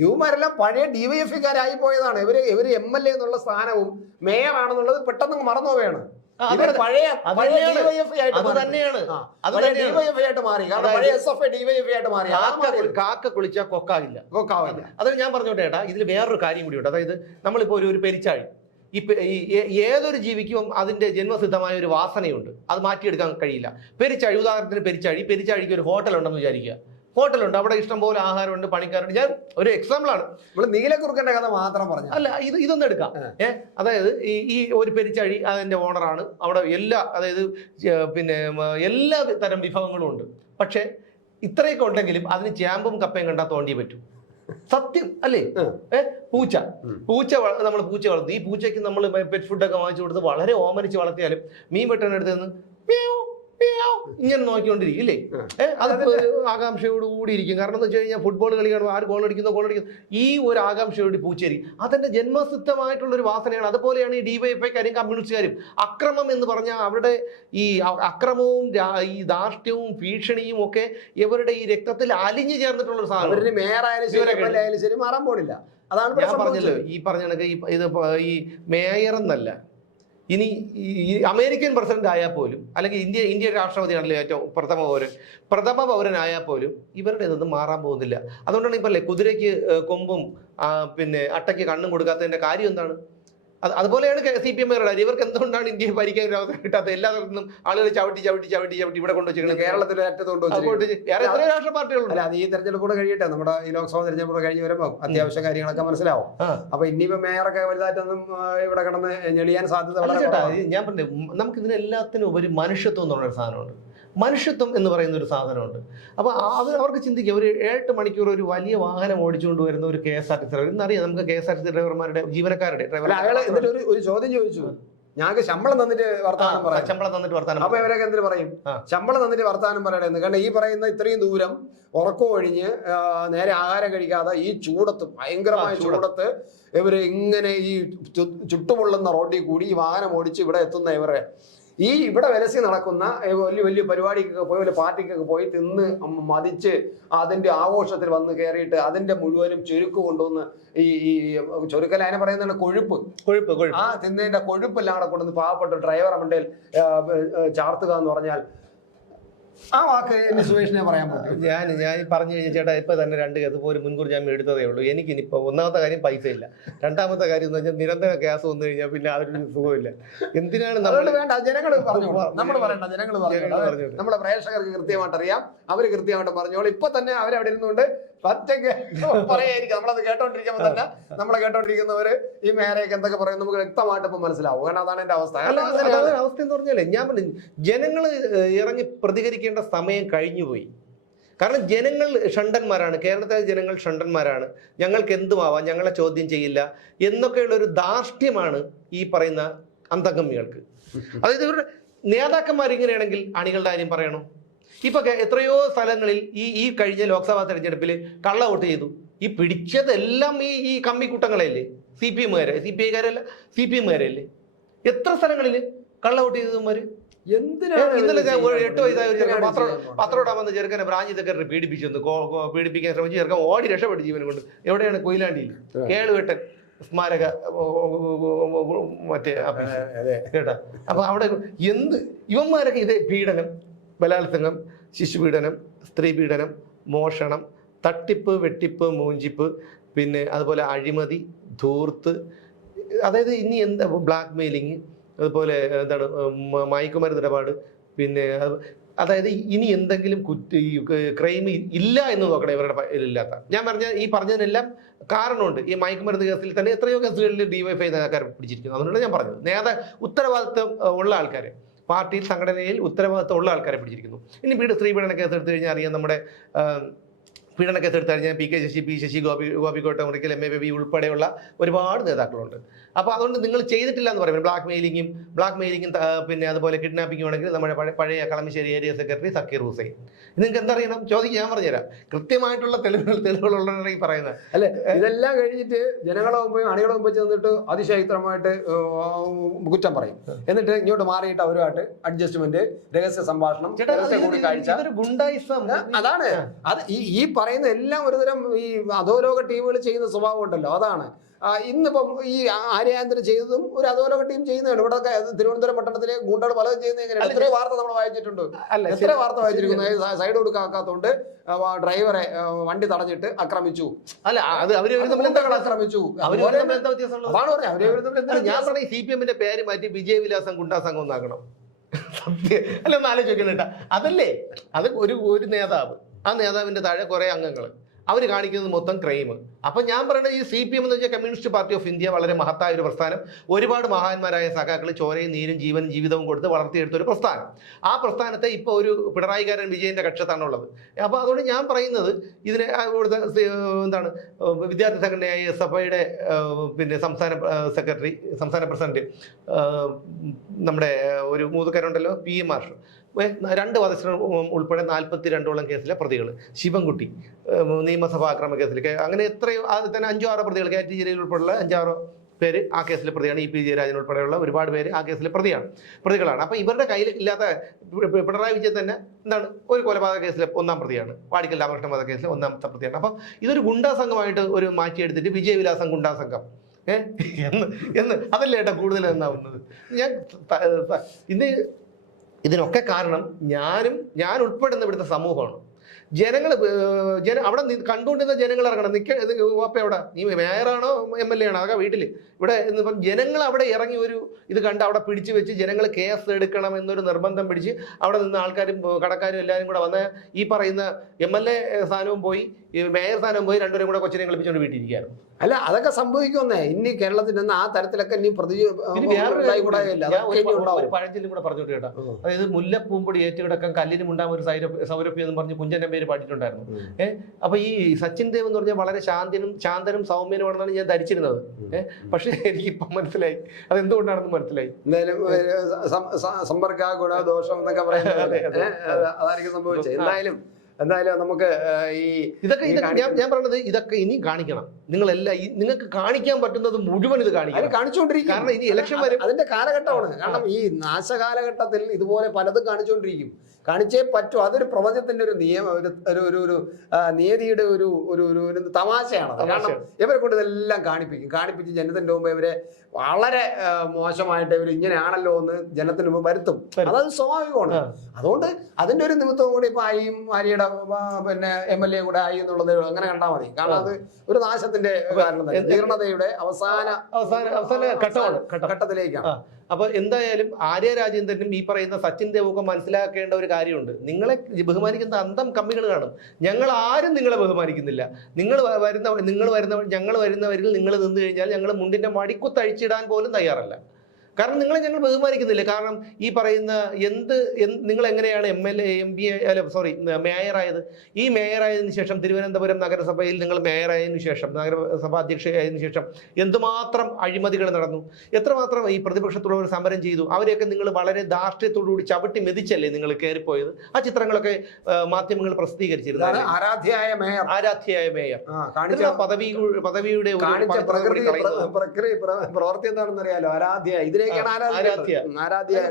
ഇവന്മാരെല്ലാം പഴയ DYFI-കാരായി പോയതാണ്. ഇവര് MLA എന്നുള്ള സ്ഥാനവും മേയർ ആണെന്നുള്ളത് പെട്ടെന്ന് മറന്നു പോവുകയാണ്. കാക്ക കുളിച്ചാൽ കൊക്കാവില്ല. അത് ഞാൻ പറഞ്ഞോട്ടെ ഏട്ടാ, ഇതിൽ വേറൊരു കാര്യം കൂടിയുണ്ട്. അതായത് നമ്മളിപ്പോ ഒരു പെരിച്ചാഴി, ഏതൊരു ജീവിക്കും അതിന്റെ ജന്മസിദ്ധമായ ഒരു വാസനയുണ്ട്, അത് മാറ്റിയെടുക്കാൻ കഴിയില്ല. പെരിച്ചാഴി, ഉദാഹരണത്തിന് പെരിച്ചാഴിക്ക് ഒരു ഹോട്ടൽ ഉണ്ടെന്ന് വിചാരിക്കുക. ഹോട്ടലുണ്ട്, അവിടെ ഇഷ്ടംപോലെ ആഹാരമുണ്ട്, പണിക്കാരുണ്ട്. ഞാൻ ഒരു എക്സാമ്പിൾ ആണ്, നീലക്കുറുക്കന്റെ കഥ മാത്രം പറഞ്ഞു. അല്ല, ഇതൊന്നും എടുക്കാം. അതായത് ഈ ഒരു പെരിച്ചാഴി അതിന്റെ ഓണറാണ്. അവിടെ അതായത് പിന്നെ എല്ലാ തരം വിഭവങ്ങളും ഉണ്ട്. പക്ഷെ ഇത്രയൊക്കെ ഉണ്ടെങ്കിലും അതിന് ചാമ്പും കപ്പയും കണ്ടാൽ തോണ്ടിയേ പറ്റൂ. സത്യം അല്ലേ? പൂച്ച നമ്മൾ പൂച്ച വളർത്തും. ഈ പൂച്ചയ്ക്ക് നമ്മൾ പെറ്റ് ഫുഡൊക്കെ വാങ്ങിച്ചു കൊടുത്ത് വളരെ ഓമനിച്ച് വളർത്തിയാലും മീൻ വെട്ടാനെടുത്ത് നിന്ന് ഇങ്ങനെ നോക്കിക്കൊണ്ടിരിക്കും ഇല്ലേ? അത് ആകാംക്ഷയോട് കൂടി ഇരിക്കും. കാരണം എന്ന് വെച്ച് കഴിഞ്ഞാൽ ഫുട്ബോൾ കളി കാണുമ്പോൾ ആര് ഗോൾ അടിക്കുന്നു ഈ ഒരു ആകാംക്ഷയോട് പൂച്ചേരിക്കും. അതെന്റെ ജന്മസിദ്ധമായിട്ടുള്ള ഒരു വാസനയാണ്. അതുപോലെയാണ് ഈ ഡിവൈഎഫ്ഐക്കാരും കമ്മ്യൂണിസ്റ്റുകാരും. അക്രമം എന്ന് പറഞ്ഞാൽ അവരുടെ ഈ അക്രമവും ഈ ധാർഷ്ട്യവും ഭീഷണിയും ഒക്കെ ഇവരുടെ ഈ രക്തത്തിൽ അലിഞ്ഞു ചേർന്നിട്ടുള്ള ഒരു സാധനം. ശരി മാറാൻ പോണില്ല. അതാണ് ഞാൻ പറഞ്ഞല്ലോ, ഈ പറഞ്ഞ കണക്ക് ഇത് ഈ മേയർ എന്നല്ല, ഇനി ഈ അമേരിക്കൻ പ്രസിഡന്റ് ആയാൽ പോലും, അല്ലെങ്കിൽ ഇന്ത്യയുടെ രാഷ്ട്രപതിയാണല്ലോ ഏറ്റവും പ്രഥമ പൗരനായാൽ പോലും ഇവരുടെ ഇതൊന്നും മാറാൻ പോകുന്നില്ല. അതുകൊണ്ടാണ് ഇപ്പം അല്ലേ കുതിരയ്ക്ക് കൊമ്പും പിന്നെ അട്ടയ്ക്ക് കണ്ണും കൊടുക്കാത്തതിന്റെ കാര്യം എന്താണ്? അതുപോലെയാണ് CPM ഇവർക്ക് എന്തുകൊണ്ടാണ് ഇന്ത്യയെ ഭരിക്കാൻ ഒരു അവസരം കിട്ടാത്തത്? എല്ലായിടത്തും ആളുകൾ ചവിട്ടി ഇവിടെ കൊണ്ടുവച്ചിരിക്കുന്നത്. കേരളത്തിലെ എത്ര രാഷ്ട്രീയ പാർട്ടികളുണ്ട്? ഈ തെരഞ്ഞെടുപ്പ് കൂടെ കഴിയട്ടെ, നമ്മുടെ ഈ ലോക്സഭാ തെരഞ്ഞെടുപ്പ് കഴിഞ്ഞ് വരുമ്പോൾ അത്യാവശ്യ കാര്യങ്ങളൊക്കെ മനസ്സിലാവും. അപ്പൊ ഇനിയിപ്പോ മേയറൊക്കെ വലുതായിട്ടൊന്നും ഇവിടെ കിടന്ന് ഞെളിയാൻ സാധ്യത. ഞാൻ പറഞ്ഞു, നമുക്ക് ഇതിനെല്ലാത്തിനും ഉപരി മനുഷ്യത്വം എന്ന് പറഞ്ഞൊരു സാധനമുണ്ട്. മനുഷ്യത്വം എന്ന് പറയുന്ന ഒരു സാധനമുണ്ട്. അപ്പോൾ അവർക്ക് ചിന്തിക്കുക, ഒരു 8 മണിക്കൂർ ഒരു വലിയ വാഹനം ഓടിച്ചുകൊണ്ട് വരുന്ന ഒരു KSRTC ഡ്രൈവർ. ഇന്നറിയാം നമുക്ക് KSRTC ഡ്രൈവർമാരുടെ ജീവനക്കാരുടെ ഒരു ചോദ്യം ചോദിച്ചു, ഞങ്ങൾക്ക് ശമ്പളം തന്നിട്ട് വർത്താനം വർത്താനം. അപ്പൊ ഇവരൊക്കെ എന്തിനു പറയും? ശമ്പളം തന്നിട്ട് വർത്താനം പറയണമെന്ന്. കാരണം ഈ പറയുന്ന ഇത്രയും ദൂരം ഉറക്കം ഒഴിഞ്ഞ് നേരെ ആഹാരം കഴിക്കാതെ ഈ ചൂടത്ത്, ഭയങ്കരമായ ചൂടത്ത് ഇവര് ഇങ്ങനെ ഈ ചുട്ടുപൊള്ളുന്ന റോഡിൽ കൂടി ഈ വാഹനം ഓടിച്ച് ഇവിടെ എത്തുന്ന ഇവരെ ഈ ഇവിടെ വിലസി നടക്കുന്ന വലിയ പരിപാടിക്കൊക്കെ പോയി, വലിയ പാർട്ടിക്കൊക്കെ പോയി തിന്ന് മതിച്ച് അതിന്റെ ആഘോഷത്തിൽ വന്ന് കയറിയിട്ട് അതിന്റെ മുഴുവനും ചുരുക്ക് കൊണ്ടുവന്ന് ഈ ചുരുക്കൽ അതിനെ പറയുന്നതാണ് കൊഴുപ്പ് ആ തിന്നതിന്റെ കൊഴുപ്പെല്ലാം കൂടെ കൊണ്ടുവന്ന് പാവപ്പെട്ട ഡ്രൈവറെ മണ്ടയിൽ ചാർത്തുക എന്ന് പറഞ്ഞാൽ ആ വാക്ക് എന്നെ സുരേഷിനെ പറയാൻ പറ്റും. ഞാൻ പറഞ്ഞു കഴിഞ്ഞാൽ ചേട്ടാ, ഇപ്പൊ തന്നെ 2 കേസ് പോലും മുൻകൂർ ജാമ്യം എടുത്തതേ ഉള്ളൂ. എനിക്കിനിപ്പോ ഒന്നാമത്തെ കാര്യം പൈസ ഇല്ല, രണ്ടാമത്തെ കാര്യം എന്ന് വെച്ചാൽ നിരന്തര കേസ് വന്നു കഴിഞ്ഞാൽ പിന്നെ അതൊരു സുഖമില്ല. എന്തിനാണ് വേണ്ട ജനങ്ങൾ നമ്മുടെ പ്രേക്ഷകർക്ക് കൃത്യമായിട്ട് അറിയാം, അവര് കൃത്യമായിട്ട് പറഞ്ഞോളൂ. ഇപ്പൊ തന്നെ അവരവിടെ ഇരുന്നുകൊണ്ട് പറ്റൊക്കെ പറയായിരിക്കും. നമ്മളത് കേട്ടോണ്ടിരിക്കുമ്പോൾ തന്നെ നമ്മളെ കേട്ടോണ്ടിരിക്കുന്നവര് ഈ മേരെയൊക്കെ എന്തൊക്കെ പറയും നമുക്ക് വ്യക്തമായിട്ട് ഇപ്പൊ മനസ്സിലാവും. കാരണം അതാണ് എന്റെ അവസ്ഥ. അവസ്ഥ എന്ന് പറഞ്ഞാലേ, ഞാൻ പറഞ്ഞു, ജനങ്ങൾ ഇറങ്ങി പ്രതികരിക്കേണ്ട സമയം കഴിഞ്ഞുപോയി. കാരണം ജനങ്ങൾ ഷണ്ടന്മാരാണ്, കേരളത്തിലെ ജനങ്ങൾ ഷണ്ടന്മാരാണ്. ഞങ്ങൾക്ക് എന്തുമാവാം, ഞങ്ങളെ ചോദ്യം ചെയ്യില്ല എന്നൊക്കെയുള്ള ഒരു ധാർഷ്ട്യമാണ് ഈ പറയുന്ന അന്തംഗമ്മികൾക്ക്. അതായത് ഇവരുടെ നേതാക്കന്മാർ ഇങ്ങനെയാണെങ്കിൽ അണികളുടെ കാര്യം പറയണോ? ഇപ്പൊ എത്രയോ സ്ഥലങ്ങളിൽ ഈ കഴിഞ്ഞ ലോക്സഭാ തെരഞ്ഞെടുപ്പിൽ കള്ള വോട്ട് ചെയ്തു. ഈ പിടിച്ചതെല്ലാം ഈ കമ്മിക്കൂട്ടങ്ങളല്ലേ, CPIക്കാരല്ല CPMകാരല്ലേ. എത്ര സ്ഥലങ്ങളിൽ കള്ള വോട്ട് ചെയ്തവന്മാര്. ഇന്നലെ 8 വയസ്സായ ഒരു ചെറുക്കൻ പത്രോടാൻ വന്ന് ചെറുക്കനെ ബ്രാഞ്ച് സെക്രട്ടറി പീഡിപ്പിക്കാൻ ശ്രമിച്ചു. ചെറുക്കൻ ഓടി രക്ഷപ്പെട്ടു ജീവൻ കൊണ്ട്. എവിടെയാണ്? കൊയിലാണ്ടിയിൽ കേളുകെട്ടൻ സ്മാരക മറ്റേ കേട്ടാ. അപ്പൊ അവിടെ ഇവന്മാരൊക്കെ ഇത് പീഡനം, ബലാത്സംഗം, ശിശുപീഡനം, സ്ത്രീ പീഡനം, മോഷണം, തട്ടിപ്പ്, വെട്ടിപ്പ്, മൂഞ്ചിപ്പ്, പിന്നെ അതുപോലെ അഴിമതി, ധൂർത്ത്, അതായത് ഇനി എന്താ ബ്ലാക്ക് മെയിലിങ്, അതുപോലെ എന്താണ് മയക്കുമരുന്ന് ഇടപാട്, പിന്നെ അതായത് ഇനി എന്തെങ്കിലും ക്രൈം ഇല്ല എന്ന് നോക്കണം ഇവരുടെ ഇല്ലാത്ത. ഞാൻ ഈ പറഞ്ഞതിനെല്ലാം കാരണമുണ്ട്. ഈ മയക്കുമരുന്ന് കേസിൽ തന്നെ എത്രയോ കേസുകളിൽ DYFI നേതാക്കാർ പിടിച്ചിരിക്കുന്നു. അതുകൊണ്ടാണ് ഞാൻ പറഞ്ഞത്, ഉത്തരവാദിത്വം ഉള്ള ആൾക്കാരെ, പാർട്ടി സംഘടനയിൽ ഉത്തരവാദിത്തം ഉള്ള ആൾക്കാരെ പിടിച്ചിരിക്കുന്നു. ഇനി സ്ത്രീ പീഡന കേസ് എടുത്തു കഴിഞ്ഞാൽ അറിയാം, നമ്മുടെ പീഡന കേസ് എടുത്തു കഴിഞ്ഞാൽ PK ശശി, P ശശി, ഗോപിക്കോട്ട മുറിക്കൽ, MA ബേബി ഉൾപ്പെടെയുള്ള ഒരുപാട് നേതാക്കളുണ്ട്. അപ്പോൾ അതുകൊണ്ട് നിങ്ങൾ ചെയ്തിട്ടില്ല എന്ന് പറയുമ്പോൾ ബ്ലാക്ക് മെയിലിങ്ങും പിന്നെ അതുപോലെ കിഡ്നാപ്പിംഗും ആണെങ്കിൽ നമ്മുടെ പഴയ കളമശ്ശേരി ഏരിയ സെക്രട്ടറി സക്കീർ ഹുസൈൻ. നിങ്ങൾക്ക് എന്തറിയണം? ചോദിക്കും, ഞാൻ പറഞ്ഞുതരാം. കൃത്യമായിട്ടുള്ള തെളിവുകളുള്ളതാണ് ഈ പറയുന്നത്. അല്ലെ, ഇതെല്ലാം കഴിഞ്ഞിട്ട് ജനങ്ങളെ മുമ്പ് അണികളെ മുമ്പ് ചെന്നിട്ട് അതിശൈത്രമായിട്ട് കുറ്റം പറയും. എന്നിട്ട് ഇങ്ങോട്ട് മാറിയിട്ട് അവരുമായിട്ട് അഡ്ജസ്റ്റ്മെന്റ്, രഹസ്യ സംഭാഷണം, കൂടിക്കാഴ്ച, അതാണ്. അത് ഈ പറയുന്ന എല്ലാം ഒരുതരം ഈ അധോലോക ടീമുകൾ ചെയ്യുന്ന സ്വഭാവം ഉണ്ടല്ലോ, അതാണ്. ഇന്നിപ്പം ഈ ആര്യാന്തരം ചെയ്തതും ഒരു അധോലോക ടീം ചെയ്യുന്നതാണ്. ഇവിടെ തിരുവനന്തപുരം പട്ടണത്തിലെ ഗുണ്ടകൾ പലതും ചെയ്യുന്നത് എങ്ങനെയാണ്? എത്ര വാർത്ത നമ്മൾ വായിച്ചിട്ടുണ്ട്, എത്ര വാർത്ത വായിച്ചിരിക്കുന്നത്. സൈഡ് കൊടുക്കാത്തതുകൊണ്ട് ഡ്രൈവറെ വണ്ടി തടഞ്ഞിട്ട് ആക്രമിച്ചു. അല്ല, അത് ആക്രമിച്ചു. ഞാൻ പറഞ്ഞ CPMന്റെ പേര് മാറ്റി വിജയവിലാസം ഗുണ്ടാ സംഘം എന്നാക്കണം. സത്യം അല്ല, ഒന്ന് ആലോചിക്കണം കേട്ടാ. അതല്ലേ, അത് ഒരു നേതാവ്, ആ നേതാവിന്റെ താഴെ കുറെ അംഗങ്ങൾ, അവർ കാണിക്കുന്നത് മൊത്തം ക്രൈം. അപ്പം ഞാൻ പറയുന്നത് ഈ CPM എന്ന് വെച്ചാൽ കമ്മ്യൂണിസ്റ്റ് പാർട്ടി ഓഫ് ഇന്ത്യ വളരെ മഹത്തായ ഒരു പ്രസ്ഥാനം. ഒരുപാട് മഹാന്മാരായ സഖാക്കൾ ചോരയും നീരും ജീവനും ജീവിതവും കൊടുത്ത് വളർത്തിയെടുത്ത ഒരു പ്രസ്ഥാനം. ആ പ്രസ്ഥാനത്തെ ഇപ്പോൾ ഒരു പിണറായിക്കാരൻ വിജയന്റെ കക്ഷത്താണുള്ളത്. അപ്പോൾ അതുകൊണ്ട് ഞാൻ പറയുന്നത് ഇതിനെ ഇവിടുത്തെ എന്താണ് വിദ്യാർത്ഥി സംഘടനയായ സഭയുടെ പിന്നെ സംസ്ഥാന പ്രസിഡന്റ് നമ്മുടെ ഒരു മൂതുക്കാരുണ്ടല്ലോ, PM മാഷ്, 2 വധശ്രമം ഉൾപ്പെടെ 42ഓളം കേസിലെ പ്രതികൾ, ശിവൻകുട്ടി നിയമസഭാ അക്രമ കേസിൽ, അങ്ങനെ എത്രയോ തന്നെ 5-6 പ്രതികൾ, KT ജലീൽ ഉൾപ്പെടെയുള്ള 5-6 പേര് ആ കേസിലെ പ്രതിയാണ്. EP ജയരാജൻ ഉൾപ്പെടെയുള്ള ഒരുപാട് പേര് ആ കേസിലെ പ്രതികളാണ്. അപ്പോൾ ഇവരുടെ കയ്യിൽ ഇല്ലാത്ത പിണറായി വിജയൻ തന്നെ എന്താണ് ഒരു കൊലപാതക കേസിലെ 1-ാം പ്രതിയാണ്, വാടിക്കൽ രാമകൃഷ്ണൻ വധ കേസിലെ 1-ാമത്തെ പ്രതിയാണ്. അപ്പം ഇതൊരു ഗുണ്ടാ സംഘമായിട്ട് ഒരു മാറ്റിയെടുത്തിട്ട് വിജയവിലാസം ഗുണ്ടാ സംഘം എന്ന് അതല്ലേ ഏട്ടാ കൂടുതൽ എന്നാവുന്നത്. ഇതിനൊക്കെ കാരണം ഞാൻ ഉൾപ്പെടുന്ന ഇവിടുത്തെ സമൂഹമാണ്. അവിടെ കണ്ടുകൊണ്ടിരുന്ന ജനങ്ങൾ ഇറങ്ങണം. അപ്പ എവിടെ നീ മേയറാണോ MLA ആണോ അതൊക്കെ വീട്ടിൽ ഇവിടെ എന്ന് പറഞ്ഞ് ജനങ്ങൾ അവിടെ ഇറങ്ങി ഒരു ഇത് കണ്ട് അവിടെ പിടിച്ചു വെച്ച് ജനങ്ങൾ കേസ് എടുക്കണം എന്നൊരു നിർബന്ധം പിടിച്ച് അവിടെ നിന്ന് ആൾക്കാരും കടക്കാരും എല്ലാവരും കൂടെ വന്ന് ഈ പറയുന്ന MLA സ്ഥാനവും പോയി മേയർ സ്ഥാനവും പോയി രണ്ടുപേരും കൂടെ കൊച്ചിനെ കളിപ്പിച്ചുകൊണ്ട് വീട്ടിരിക്കുകയായിരുന്നു. അല്ല, അതൊക്കെ സംഭവിക്കുന്നേ. ഇനി കേരളത്തിൽ നിന്ന് ആ തരത്തിലൊക്കെ ഇനി ഒരു പഴഞ്ചൊല്ലും കൂടെ പറഞ്ഞോട്ട് കേട്ടോ. അതായത് മുല്ലപ്പൂമ്പൊടി ഏറ്റുകിടക്കാൻ കല്ലിനും ഉണ്ടാകും ഒരു സൗരഭ്യം എന്ന് പറഞ്ഞ് കുഞ്ചന്റെ പേര് പാടിയിട്ടുണ്ടായിരുന്നു. അപ്പൊ ഈ സച്ചിൻ ദേവ് എന്ന് പറഞ്ഞാൽ വളരെ ശാന്തനും സൗമ്യനുമാണെന്നാണ് ഞാൻ ധരിച്ചിരുന്നത്. പക്ഷെ എനിക്ക് ഇപ്പം മനസ്സിലായി അതെന്തുകൊണ്ടാണെന്ന് മനസ്സിലായി. എന്തായാലും സമ്പർക്ക ഗുണദോഷം എന്നൊക്കെ പറയുന്നത് അതായിരിക്കും സംഭവിച്ചത്. എന്തായാലും നമുക്ക് ഇതൊക്കെ ഞാൻ പറഞ്ഞത് ഇതൊക്കെ ഇനി കാണിക്കണം. നിങ്ങൾക്ക് കാണിക്കാൻ പറ്റുന്നത് മുഴുവൻ ഇത് കാണിച്ചുകൊണ്ടിരിക്കും. കാരണം ഇനി ഇലക്ഷൻ വരും, അതിന്റെ കാലഘട്ടമാണ്. കാരണം ഈ നാശകാലഘട്ടത്തിൽ ഇതുപോലെ പലതും കാണിച്ചുകൊണ്ടിരിക്കും. കാണിച്ചേ പറ്റൂ. അതൊരു പ്രപഞ്ചത്തിന്റെ ഒരു നിയമം, ഒരു നിയതിയുടെ ഒരു തമാശയാണ്. കാരണം ഇവരെ കൊണ്ട് ഇതെല്ലാം കാണിപ്പിച്ച് ജനത്തിന്റെ മുമ്പ് ഇവരെ വളരെ മോശമായിട്ട് ഇവർ ഇങ്ങനെയാണല്ലോ എന്ന് ജനത്തിന് മുമ്പ് വരുത്തും. അതത് സ്വാഭാവികമാണ്. അതുകൊണ്ട് അതിന്റെ ഒരു നിമിത്തവും കൂടി ഇപ്പൊ ആയും ഭാര്യയുടെ പിന്നെ MLA കൂടെ ആയി എന്നുള്ളത് അങ്ങനെ കണ്ടാൽ മതി. കാരണം അത് ഒരു നാശത്തിന്റെ കാരണം തന്നെ, ജീർണതയുടെ അവസാന ഘട്ടത്തിലേക്കാണ്. അപ്പൊ എന്തായാലും ആര്യ രാജേന്ദ്രനും ഈ പറയുന്ന സച്ചിൻ ദേവൊക്കെ മനസ്സിലാക്കേണ്ട ഒരു കാര്യമുണ്ട്. നിങ്ങളെ ബഹുമാനിക്കുന്ന അന്തം കമ്മികൾ കാണും. ഞങ്ങൾ ആരും നിങ്ങളെ ബഹുമാനിക്കുന്നില്ല. ഞങ്ങൾ വരുന്നവരിൽ നിങ്ങൾ നിന്ന് കഴിഞ്ഞാൽ ഞങ്ങൾ മുണ്ടിന്റെ മടിക്കുത്തഴിച്ചിടാൻ പോലും തയ്യാറല്ല. കാരണം നിങ്ങളെ ഞങ്ങൾ ബഹുമാനിക്കുന്നില്ല. കാരണം ഈ പറയുന്ന നിങ്ങൾ എങ്ങനെയാണ് മേയറായത്? ഈ മേയറായതിനു ശേഷം തിരുവനന്തപുരം നഗരസഭയിൽ നിങ്ങൾ മേയറായതിനു ശേഷം, നഗരസഭ അധ്യക്ഷയായതിനു ശേഷം എന്തുമാത്രം അഴിമതികൾ നടന്നു, എത്രമാത്രം ഈ പ്രതിപക്ഷത്തുള്ളവർ സമരം ചെയ്തു. അവരെയൊക്കെ നിങ്ങൾ വളരെ ധാർഷ്ട്യത്തോടുകൂടി ചവിട്ടി മെതിച്ചല്ലേ നിങ്ങൾ കയറിപ്പോയത്. ആ ചിത്രങ്ങളൊക്കെ മാധ്യമങ്ങൾ പ്രസിദ്ധീകരിച്ചിരുന്നു. ആരാധ്യയായ മേയർ പദവിയുടെ പ്രവൃത്തി എന്താണെന്ന് അറിയാലോ.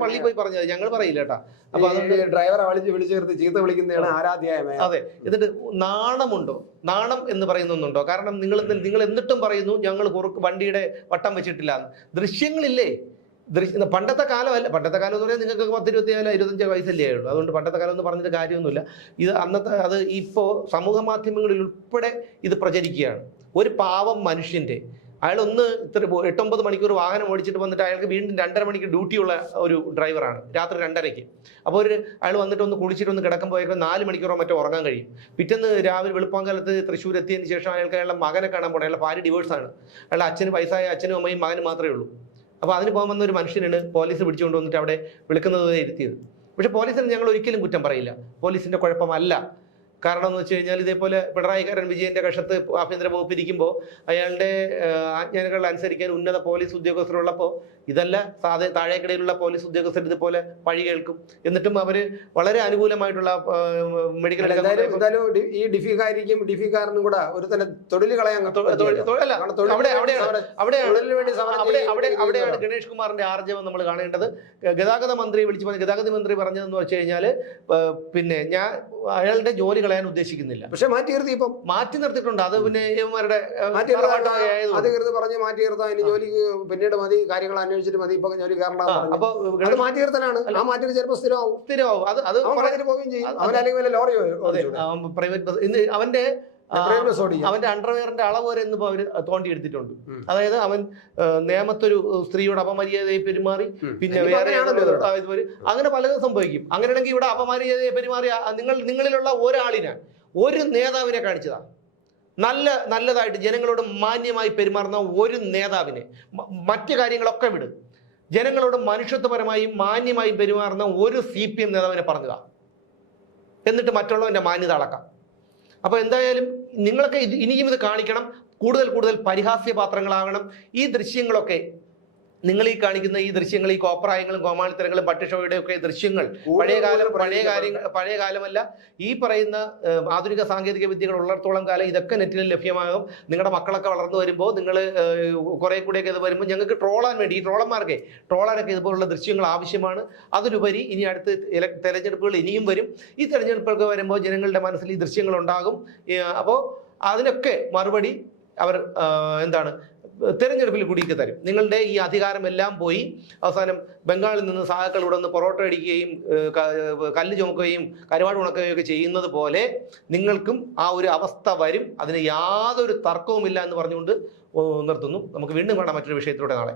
പള്ളി പോയി പറഞ്ഞത് ഞങ്ങൾ പറയില്ല കേട്ടാ. അപ്പൊ ഡ്രൈവറെ വിളിച്ചു നിർത്തി ചീത്ത വിളിക്കുന്നതാണ് ആരാധ്യയായ മേയർ. അതെ. എന്നിട്ട് നാണമുണ്ടോ? നാണം എന്ന് പറയുന്നുണ്ടോ? കാരണം നിങ്ങൾ എന്നിട്ടും പറയുന്നു ഞങ്ങൾ വണ്ടിയുടെ വട്ടം വെച്ചിട്ടില്ല. ദൃശ്യങ്ങളില്ലേ? പണ്ടത്തെ കാലമല്ല. പണ്ടത്തെ കാലം എന്ന് പറഞ്ഞാൽ നിങ്ങൾക്ക് 10, 24, 25 വയസ്സല്ലേ ആയുള്ളൂ. അതുകൊണ്ട് പണ്ടത്തെ കാലം എന്ന് പറഞ്ഞിട്ട് കാര്യമൊന്നുമില്ല. ഇത് അത് ഇപ്പോൾ സമൂഹ മാധ്യമങ്ങളിൽ ഉൾപ്പെടെ ഇത് പ്രചരിക്കുകയാണ്. ഒരു പാവം മനുഷ്യന്റെ അയാൾ 8-9 മണിക്കൂർ വാഹനം ഓടിച്ചിട്ട് വന്നിട്ട് അയാൾക്ക് വീണ്ടും 2.5 മണിക്ക് ഡ്യൂട്ടിയുള്ള ഒരു ഡ്രൈവറാണ്. രാത്രി 2:30-ക്ക്. അപ്പോൾ അയാൾ വന്നിട്ട് കുളിച്ചിട്ടൊന്ന് കിടക്കുമ്പോഴേക്കും 4 മണിക്കൂറോ മറ്റോ ഉറങ്ങാൻ കഴിയും. പിറ്റേന്ന് രാവിലെ വെളുപ്പാങ്കാലത്ത് തൃശ്ശൂർ എത്തിയതിന് ശേഷം അയാളുടെ മകനെ കാണാൻ പോകണം. അയാളുടെ ഭാര്യ ഡിവോഴ്സാണ്. അയാളുടെ വയസ്സായ അച്ഛനും അമ്മയും മകനും മാത്രമേ ഉള്ളൂ. അപ്പോൾ അതിന് പോകാൻ വന്ന ഒരു മനുഷ്യനാണ് പോലീസ് പിടിച്ചുകൊണ്ട് വന്നിട്ട് അവിടെ വിളിക്കുന്നത് ഇരുത്തിയത്. പക്ഷെ പോലീസിന് ഞങ്ങൾ ഒരിക്കലും കുറ്റം പറയില്ല. പോലീസിന്റെ കുഴപ്പമല്ല. കാരണം എന്ന് വെച്ച് കഴിഞ്ഞാൽ ഇതേപോലെ പിണറായിക്കാരൻ വിജയന്റെ കഷത്ത് ആഭ്യന്തര വകുപ്പ് ഇരിക്കുമ്പോൾ അയാളുടെ ആജ്ഞകൾ അനുസരിക്കാൻ ഉന്നത പോലീസ് ഉദ്യോഗസ്ഥരുള്ളപ്പോൾ ഇതല്ല താഴേക്കിടയിലുള്ള പോലീസ് ഉദ്യോഗസ്ഥർ ഇതുപോലെ പഴി കേൾക്കും. എന്നിട്ടും അവര് വളരെ അനുകൂലമായിട്ടുള്ള മെഡിക്കൽ ഈ ഡിഫിക്കാരനും കൂടെ ഒരു തന്നെ തൊഴിൽ കളയാൻ അവിടെയാണ് ഗണേഷ് കുമാറിന്റെ ആർജവം നമ്മൾ കാണേണ്ടത്. ഗതാഗത മന്ത്രി ഗതാഗത മന്ത്രി പറഞ്ഞതെന്ന് വെച്ച് കഴിഞ്ഞാല് പിന്നെ അയാളുടെ ജോലി കളയാൻ ഉദ്ദേശിക്കുന്നില്ല. പക്ഷെ മാറ്റി നിർത്തിയിട്ടുണ്ട്. അത് പിന്നെ ഇവന്മാരുടെ അധികൃതർ പറഞ്ഞ് മാറ്റി നിർത്താൻ, ഇനി ജോലിക്ക് പിന്നീട് മതി, കാര്യങ്ങൾ അന്വേഷിച്ചിട്ട് മതി, ഇപ്പൊ ജോലി കാരണം അപ്പൊ മാറ്റി നിർത്തലാണ്. ആ മാറ്റി ചിലപ്പോൾ സ്ഥിരമാവും. അത് പോവുകയും ചെയ്യും. അവനല്ലെങ്കിൽ വല്ല ലോറി പ്രൈവറ്റ് ബസ് അവന്റെ അണ്ടർവെയറിന്റെ അളവ് വരെ ഇന്നിപ്പോ അവര് തോണ്ടിയെടുത്തിട്ടുണ്ട്. അതായത് അവൻ നിയമത്തൊരു സ്ത്രീയോട് അപമര്യാദയായി പെരുമാറി, പിന്നെ വേറെ അങ്ങനെ പലതും സംഭവിക്കും. അങ്ങനെയാണെങ്കിൽ ഇവിടെ അപമര്യാദയായി പെരുമാറി നിങ്ങളിലുള്ള ഒരു നേതാവിനെ കാണിച്ചതാ. നല്ലതായിട്ട് ജനങ്ങളോട് മാന്യമായി പെരുമാറുന്ന ഒരു നേതാവിനെ, മറ്റു കാര്യങ്ങളൊക്കെ വിട്, ജനങ്ങളോട് മനുഷ്യത്വപരമായും മാന്യമായും പെരുമാറുന്ന ഒരു CPM നേതാവിനെ പറഞ്ഞതാ. എന്നിട്ട് മറ്റുള്ളവന്റെ മാന്യത അളക്കാം. അപ്പോൾ എന്തായാലും നിങ്ങളൊക്കെ ഇനിയും ഇത് കാണിക്കണം. കൂടുതൽ പരിഹാസ്യ പാത്രങ്ങളാകണം. ഈ ദൃശ്യങ്ങളൊക്കെ നിങ്ങൾ ഈ കാണിക്കുന്ന ഈ ദൃശ്യങ്ങൾ, ഈ കോപ്രായങ്ങളും കോമാളിത്തരങ്ങളും പട്ടിഷോയുടെ ഒക്കെ ദൃശ്യങ്ങൾ പഴയ കാലമല്ല. ഈ പറയുന്ന ആധുനിക സാങ്കേതിക വിദ്യകൾ ഉള്ളിടത്തോളം കാലം ഇതൊക്കെ നെറ്റിൽ ലഭ്യമാകും. നിങ്ങളുടെ മക്കളൊക്കെ വളർന്നു വരുമ്പോൾ നിങ്ങൾ കുറെ കൂടെയൊക്കെ ഇത് വരുമ്പോൾ ഞങ്ങൾക്ക് ട്രോളാൻ വേണ്ടി, ഈ ട്രോളാനൊക്കെ ഇതുപോലുള്ള ദൃശ്യങ്ങൾ ആവശ്യമാണ്. അതിലുപരി ഇനി അടുത്ത് തെരഞ്ഞെടുപ്പുകൾ ഇനിയും വരും. ഈ തെരഞ്ഞെടുപ്പുകൾക്ക് വരുമ്പോൾ ജനങ്ങളുടെ മനസ്സിൽ ഈ ദൃശ്യങ്ങൾ ഉണ്ടാകും. അപ്പോൾ അതിനൊക്കെ മറുപടി അവർ തെരഞ്ഞെടുപ്പിൽ കുടിക്ക് തരും. നിങ്ങളുടെ ഈ അധികാരമെല്ലാം പോയി അവസാനം ബംഗാളിൽ നിന്ന് സഹാക്കൾ ഇവിടെ നിന്ന് പൊറോട്ട അടിക്കുകയും കല്ല് ചുമക്കുകയും കരുവാട് ഉണക്കുകയും ഒക്കെ ചെയ്യുന്നത് പോലെ നിങ്ങൾക്കും ആ ഒരു അവസ്ഥ വരും. അതിന് യാതൊരു തർക്കവുമില്ല എന്ന് പറഞ്ഞുകൊണ്ട് നിർത്തുന്നു. നമുക്ക് വീണ്ടും കാണാം മറ്റൊരു വിഷയത്തിലൂടെ നാളെ.